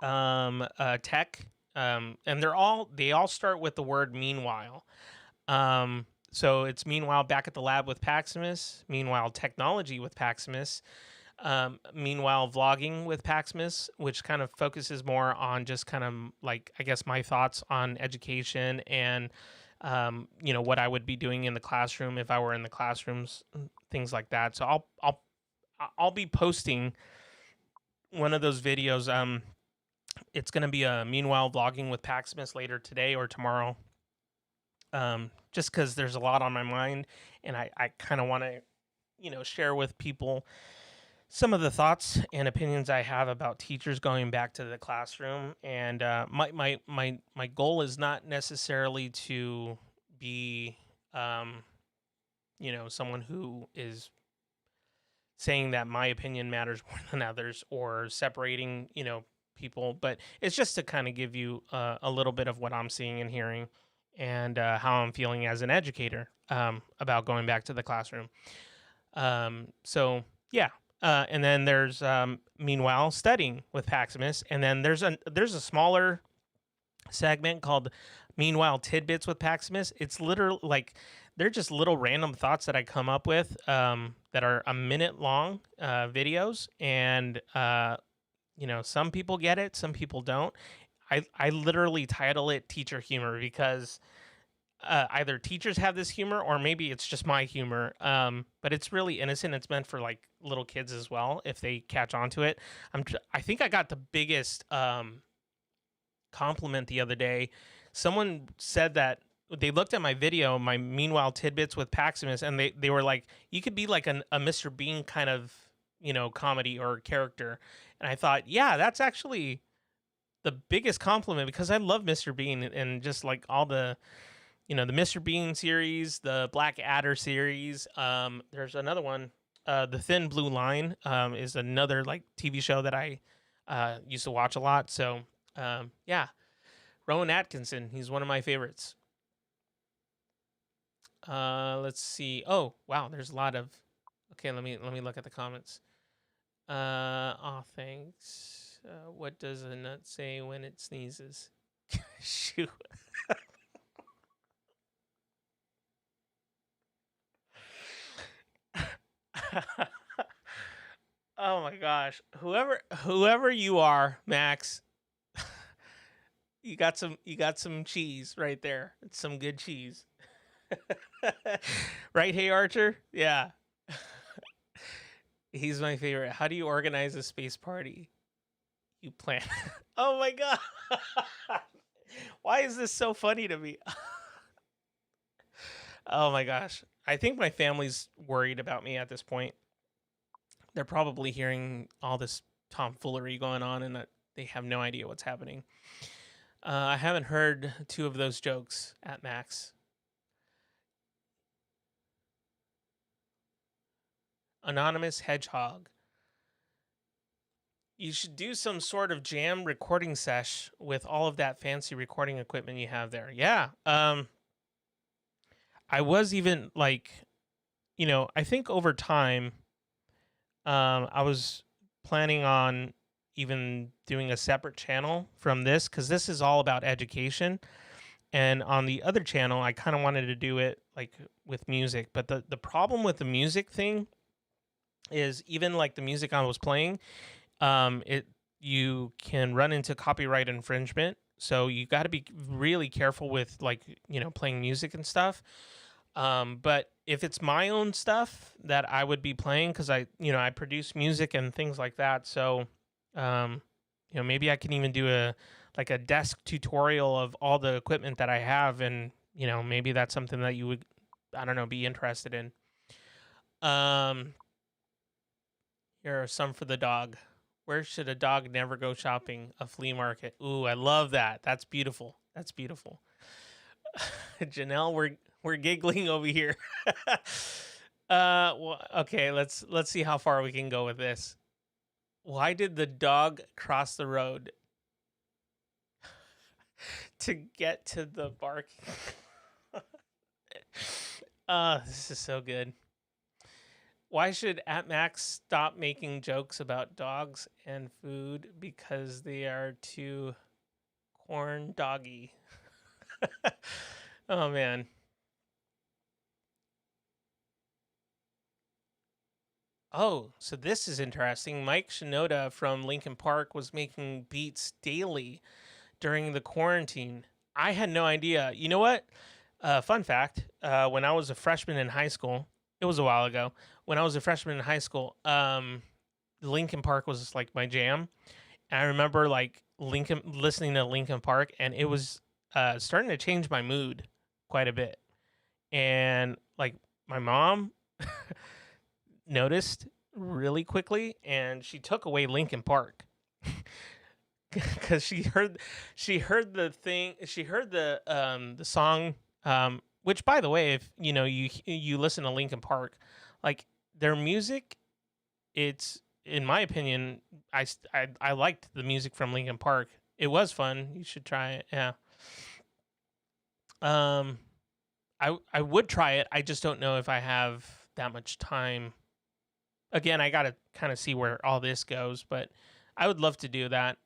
tech. And they all start with the word meanwhile. So it's meanwhile back at the lab with PAXIMUS, meanwhile technology with PAXIMUS, meanwhile vlogging with PAXIMUS, which kind of focuses more on just kind of like, I guess, my thoughts on education and, what I would be doing in the classroom if I were in the classrooms, things like that. So I'll be posting one of those videos. It's going to be a meanwhile vlogging with PAXIMUS later today or tomorrow. Just because there's a lot on my mind, and I kind of want to, share with people some of the thoughts and opinions I have about teachers going back to the classroom. And my goal is not necessarily to be, someone who is saying that my opinion matters more than others or separating, people, but it's just to kind of give you a little bit of what I'm seeing and hearing and how I'm feeling as an educator about going back to the classroom. So yeah, and then there's meanwhile studying with PAXIMUS, and then there's a smaller segment called meanwhile tidbits with PAXIMUS. It's literally like they're just little random thoughts that I come up with that are a minute long videos, and some people get it, some people don't. I literally title it teacher humor because either teachers have this humor or maybe it's just my humor. But it's really innocent. It's meant for like little kids as well if they catch on to it. I think I got the biggest compliment the other day. Someone said that they looked at my video, my meanwhile tidbits with PAXIMUS, and they were like, you could be like a Mr. Bean kind of comedy or character. And I thought, yeah, that's actually the biggest compliment because I love Mr. Bean and just like all the, the Mr. Bean series, the Black Adder series. There's another one, The Thin Blue Line is another like TV show that I used to watch a lot. So yeah, Rowan Atkinson, he's one of my favorites. Let's see. Oh wow, there's a lot of. Okay, let me look at the comments. Thanks. What does a nut say when it sneezes? Shoot. Oh my gosh. Whoever you are, Max, you got some cheese right there. It's some good cheese. Right, hey Archer? Yeah. He's my favorite. How do you organize a space party? You plan. Oh my god. Why is this so funny to me? Oh my gosh. I think my family's worried about me at this point. They're probably hearing all this tomfoolery going on and that they have no idea what's happening. I haven't heard 2 of those jokes at Max. Anonymous Hedgehog. You should do some sort of jam recording sesh with all of that fancy recording equipment you have there. Yeah. I was even like, I think over time, I was planning on even doing a separate channel from this because this is all about education. And on the other channel, I kind of wanted to do it like with music. But the problem with the music thing is even like the music I was playing, it you can run into copyright infringement. So you got to be really careful with like playing music and stuff. But if it's my own stuff that I would be playing, because I produce music and things like that. So um, maybe I can even do a desk tutorial of all the equipment that I have, and maybe that's something that you would, I don't know, be interested in. Um, Here are some for the dog. Where should a dog never go shopping? A flea market. Ooh, I love that. That's beautiful. That's beautiful. Janelle, we're giggling over here. Well, okay, let's see how far we can go with this. Why did the dog cross the road to get to the barking? This is so good. Why should AtMax stop making jokes about dogs and food because they are too corn doggy? Oh man. Oh, so this is interesting. Mike Shinoda from Lincoln Park was making beats daily during the quarantine. I had no idea. You know what? Fun fact: when I was a freshman in high school, it was a while ago. When I was a freshman in high school, Lincoln Park was like my jam. And I remember like listening to Lincoln Park, and it was starting to change my mood quite a bit. And like my mom noticed really quickly, and she took away Lincoln Park because she heard the song, which by the way, if you listen to Lincoln Park, like their music, it's in my opinion, I liked the music from Lincoln Park. It was fun. You should try it. Yeah. um I would try it. I just don't know if I have that much time. Again, I gotta kind of see where all this goes, but I would love to do that.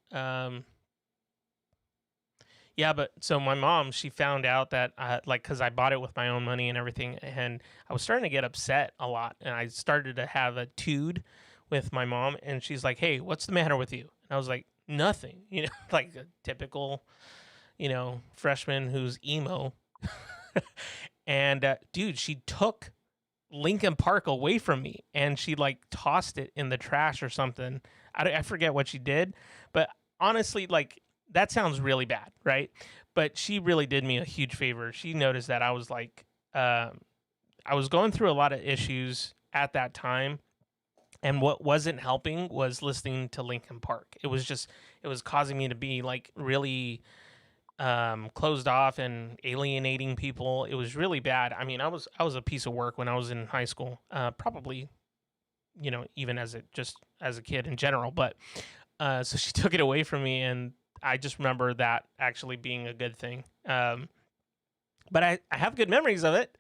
Yeah, but so my mom, she found out that like because I bought it with my own money and everything, and I was starting to get upset a lot, and I started to have a tude with my mom, and she's like, "Hey, what's the matter with you?" And I was like, "Nothing," like a typical, freshman who's emo. And dude, she took Lincoln Park away from me, and she like tossed it in the trash or something. I forget what she did, but honestly, like that sounds really bad, right? But she really did me a huge favor. She noticed that I was like, I was going through a lot of issues at that time, and what wasn't helping was listening to Lincoln Park. It was causing me to be like really closed off and alienating people. It was really bad. I mean, I was a piece of work when I was in high school. Probably, even as a kid in general. But so she took it away from me, and I just remember that actually being a good thing. But I have good memories of it.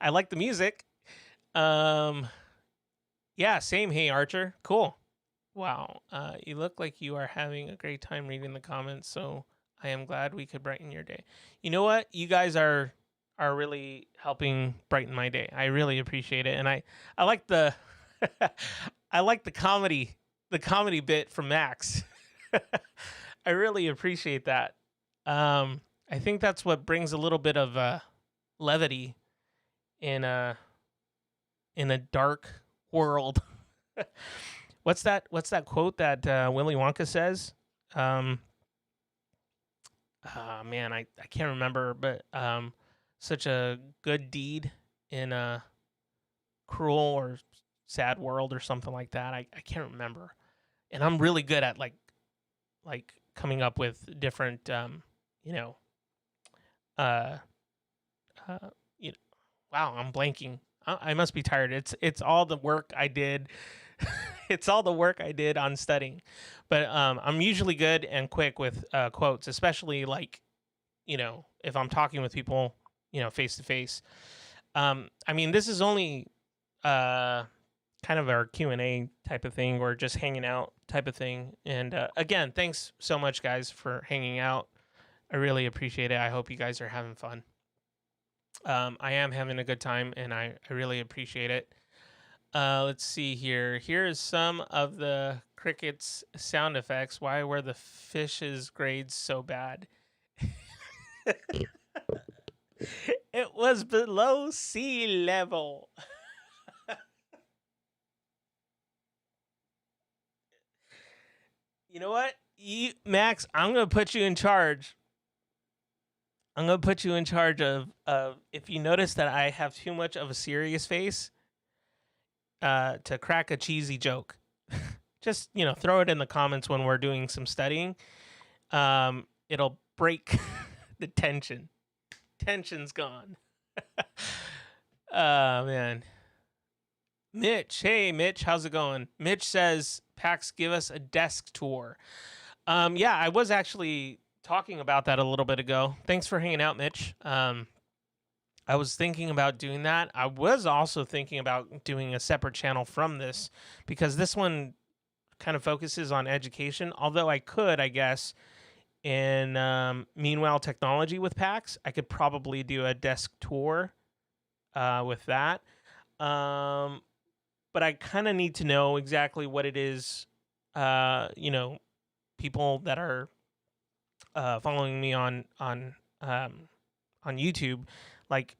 I like the music. Um, yeah, same. Hey, Archer. Cool. Wow. You look like you are having a great time reading the comments. So I am glad we could brighten your day. You know what? You guys are really helping brighten my day. I really appreciate it, and I like the I like the comedy bit from Max. I really appreciate that. I think that's what brings a little bit of levity in a dark world. What's that quote that Willy Wonka says? Um, Man, I can't remember, but such a good deed in a cruel or sad world or something like that. I can't remember, and I'm really good at like coming up with different you know uh uh you know, wow, I'm blanking. I must be tired. It's all the work I did. It's all the work I did on studying, but I'm usually good and quick with quotes, especially like if I'm talking with people, face to face. I mean, this is only uh, kind of our Q&A type of thing, or just hanging out type of thing. And again, thanks so much, guys, for hanging out. I really appreciate it. I hope you guys are having fun. I am having a good time, and I really appreciate it. Let's see here. Here is some of the crickets sound effects. Why were the fish's grades so bad? It was below sea level. You know what? Max, I'm going to put you in charge. I'm going to put you in charge of if you notice that I have too much of a serious face, to crack a cheesy joke. Just, throw it in the comments when we're doing some studying. It'll break the tension. Tension's gone. Oh, man. Mitch. Hey, Mitch. How's it going? Mitch says, Pax, give us a desk tour. Yeah, I was actually talking about that a little bit ago. Thanks for hanging out, Mitch. I was thinking about doing that. I was also thinking about doing a separate channel from this because this one kind of focuses on education. Although I could, I guess, in Meanwhile Technology with PAX, I could probably do a desk tour with that. But I kind of need to know exactly what it is, people that are following me on YouTube, like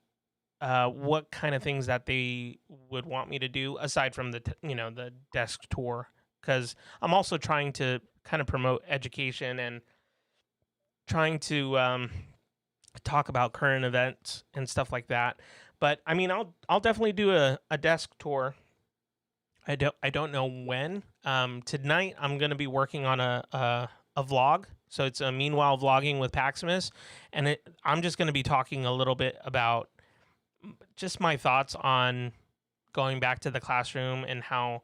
what kind of things that they would want me to do aside from the desk tour, because I'm also trying to kind of promote education and trying to talk about current events and stuff like that. But I mean, I'll definitely do a desk tour. I don't know when. Tonight I'm going to be working on a vlog. So it's a Meanwhile Vlogging with PAXIMUS, and I'm just going to be talking a little bit about just my thoughts on going back to the classroom and how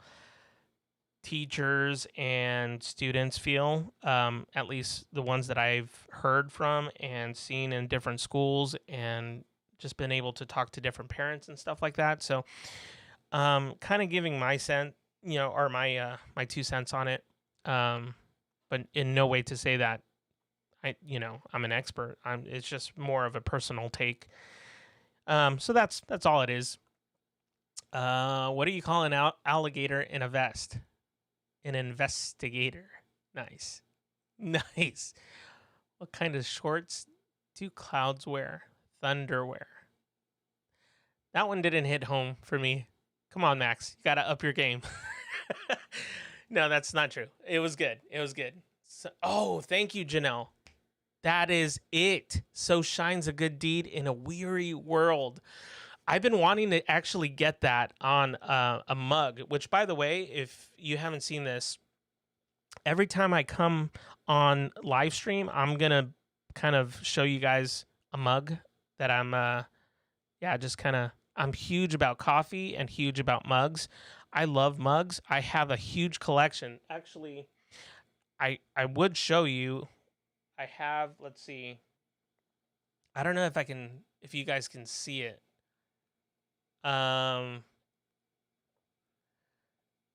teachers and students feel, at least the ones that I've heard from and seen in different schools, and just been able to talk to different parents and stuff like that. So kind of giving my sense, or my 2 cents on it. But in no way to say that I'm an expert. It's just more of a personal take. So that's all it is. What do you call an alligator in a vest? An investigator. Nice. Nice. What kind of shorts do clouds wear? Thunder wear. That one didn't hit home for me. Come on, Max. You got to up your game. No, that's not true. It was good. It was good. So, thank you, Janelle. That is it. So shines a good deed in a weary world. I've been wanting to actually get that on a mug, which, by the way, if you haven't seen this, every time I come on live stream, I'm going to kind of show you guys a mug that I'm huge about coffee and huge about mugs. I love mugs. I have a huge collection. Actually, I would show you. I have, let's see. I don't know if you guys can see it.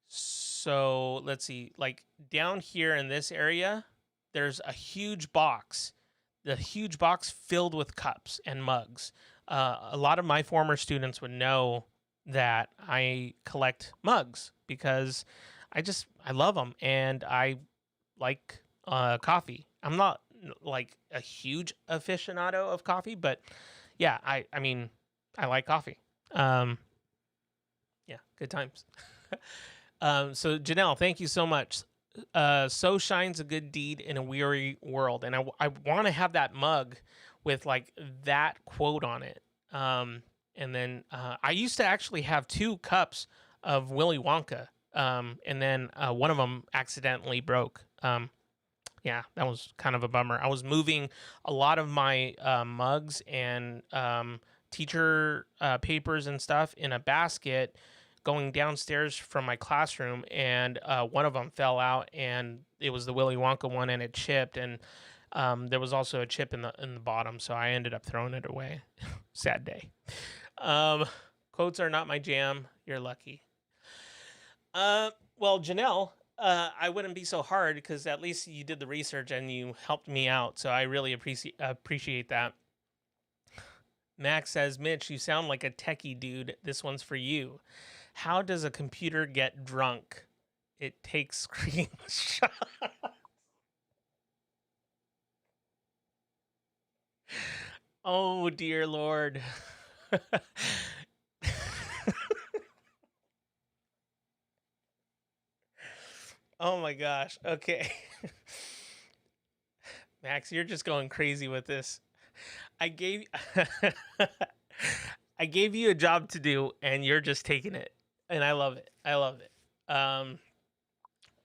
So let's see, like down here in this area, there's a huge box, the huge box filled with cups and mugs. A lot of my former students would know that I collect mugs because I love them, and I like coffee. I'm not like a huge aficionado of coffee, but yeah, I mean, I like coffee. Yeah, good times. So Janelle, thank you so much. So shines a good deed in a weary world, and I want to have that mug with like that quote on it. And then I used to actually have 2 cups of Willy Wonka, and then one of them accidentally broke. Yeah, that was kind of a bummer. I was moving a lot of my mugs and teacher papers and stuff in a basket going downstairs from my classroom, and one of them fell out, and it was the Willy Wonka one, and it chipped, and there was also a chip in the bottom, so I ended up throwing it away. Sad day. Quotes are not my jam. You're lucky. Well, Janelle, I wouldn't be so hard because at least you did the research and you helped me out, so I really appreciate that. Max says, Mitch, you sound like a techie dude. This one's for you. How does a computer get drunk? It takes screenshots. Oh, dear Lord. Oh my gosh. Okay. Max, you're just going crazy with this. I gave I gave you a job to do and you're just taking it. And I love it. I love it.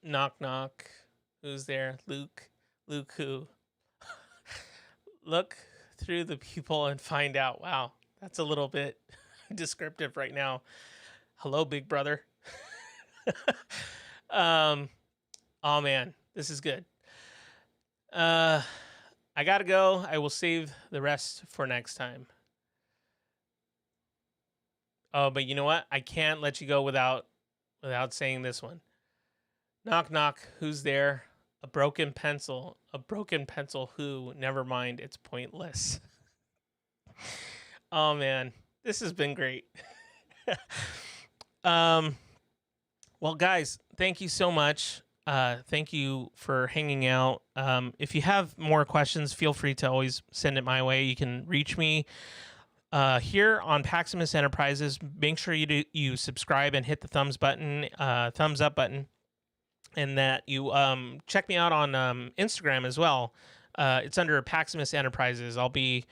Knock knock. Who's there? Luke. Luke who? Look through the people and find out. Wow. That's a little bit descriptive right now. Hello, big brother. um oh man, this is good. I gotta go. I will save the rest for next time. Oh, but you know what? I can't let you go without saying this one. Knock knock. Who's there? A broken pencil. A broken pencil. Who? Never mind. It's pointless. Oh man, this has been great. um, well, guys, thank you so much. Thank you for hanging out. If you have more questions, feel free to always send it my way. You can reach me here on PAXIMUS Enterprises. Make sure you subscribe and hit the thumbs up button, and that you check me out on Instagram as well. It's under PAXIMUS Enterprises. I'll be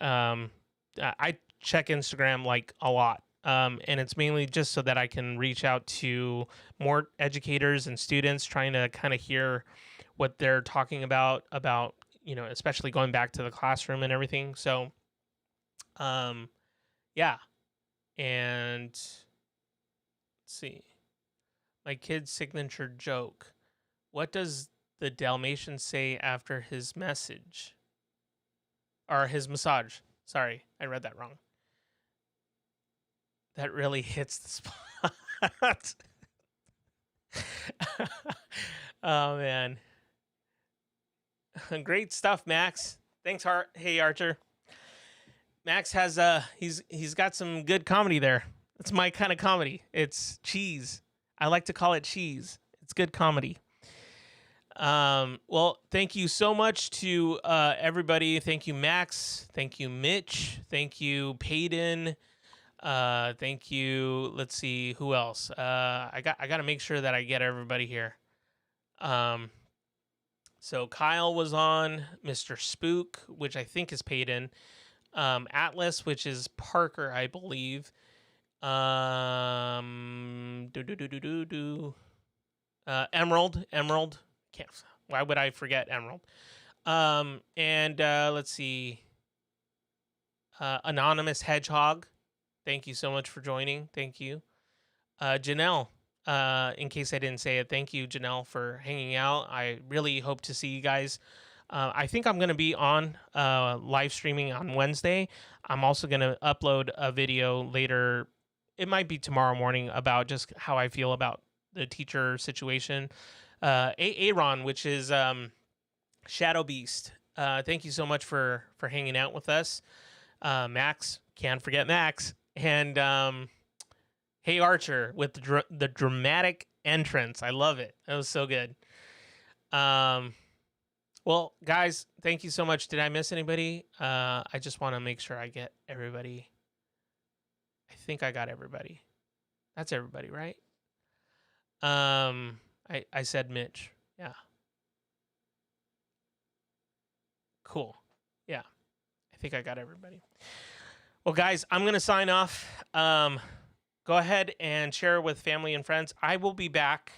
I check Instagram like a lot. And it's mainly just so that I can reach out to more educators and students, trying to kind of hear what they're talking about, especially going back to the classroom and everything. So, yeah. And let's see. My kid's signature joke. What does the Dalmatian say after his message? Or his massage. Sorry, I read that wrong. That really hits the spot. Oh man. Great stuff, Max. Thanks, Hey Archer. Max has he's got some good comedy there. It's my kind of comedy. It's cheese. I like to call it cheese. It's good comedy. Well, thank you so much to everybody. Thank you, Max. Thank you, Mitch. Thank you, Payton. Thank you. Let's see who else. I got to make sure that I get everybody here. So Kyle was on, Mr. Spook, which I think is Payton. Atlas, which is Parker, I believe. Emerald. Why would I forget Emerald? And let's see. Anonymous Hedgehog. Thank you so much for joining. Thank you. Janelle, in case I didn't say it, thank you, Janelle, for hanging out. I really hope to see you guys. I think I'm going to be on live streaming on Wednesday. I'm also going to upload a video later. It might be tomorrow morning about just how I feel about the teacher situation. Aaron, which is Shadow Beast. Thank you so much for hanging out with us. Max, can't forget Max. And Hey Archer with the dramatic entrance. I love it. That was so good. Well, guys, thank you so much. Did I miss anybody? I just want to make sure I get everybody. I think I got everybody. That's everybody, right? I said Mitch. Yeah. Cool. Yeah. I think I got everybody. Well, guys, I'm going to sign off. Go ahead and share with family and friends. I will be back.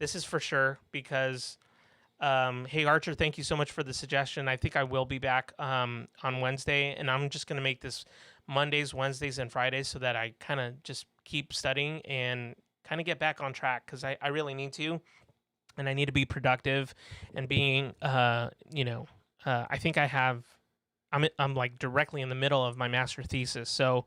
This is for sure because, hey, Archer, thank you so much for the suggestion. I think I will be back on Wednesday, and I'm just going to make this Mondays, Wednesdays, and Fridays so that I kind of just keep studying and kind of get back on track because I really need to, and I need to be productive and being, I think I'm like directly in the middle of my master thesis. So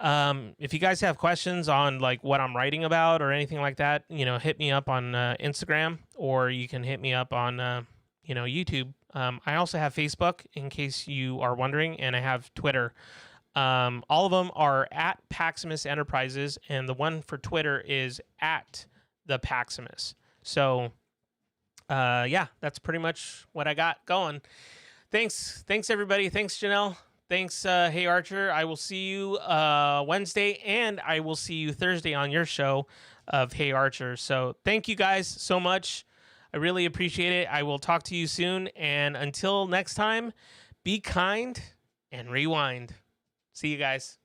if you guys have questions on like what I'm writing about or anything like that, hit me up on Instagram, or you can hit me up on, YouTube. I also have Facebook in case you are wondering, and I have Twitter. All of them are at Paximus Enterprises, and the one for Twitter is at the Paximus. So, yeah, that's pretty much what I got going. Thanks everybody. Thanks Janelle. Thanks, Hey Archer. I will see you Wednesday, and I will see you Thursday on your show of Hey Archer. So thank you guys so much. I really appreciate it. I will talk to you soon, and until next time, be kind and rewind. See you guys.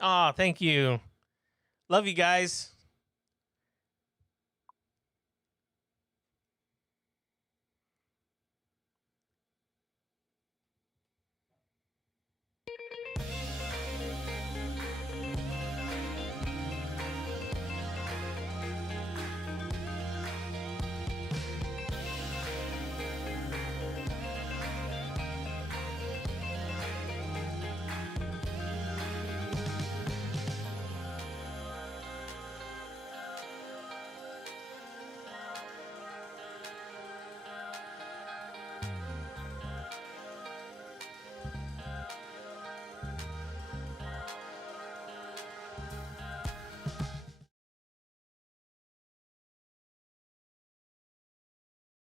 Oh, thank you. Love you guys.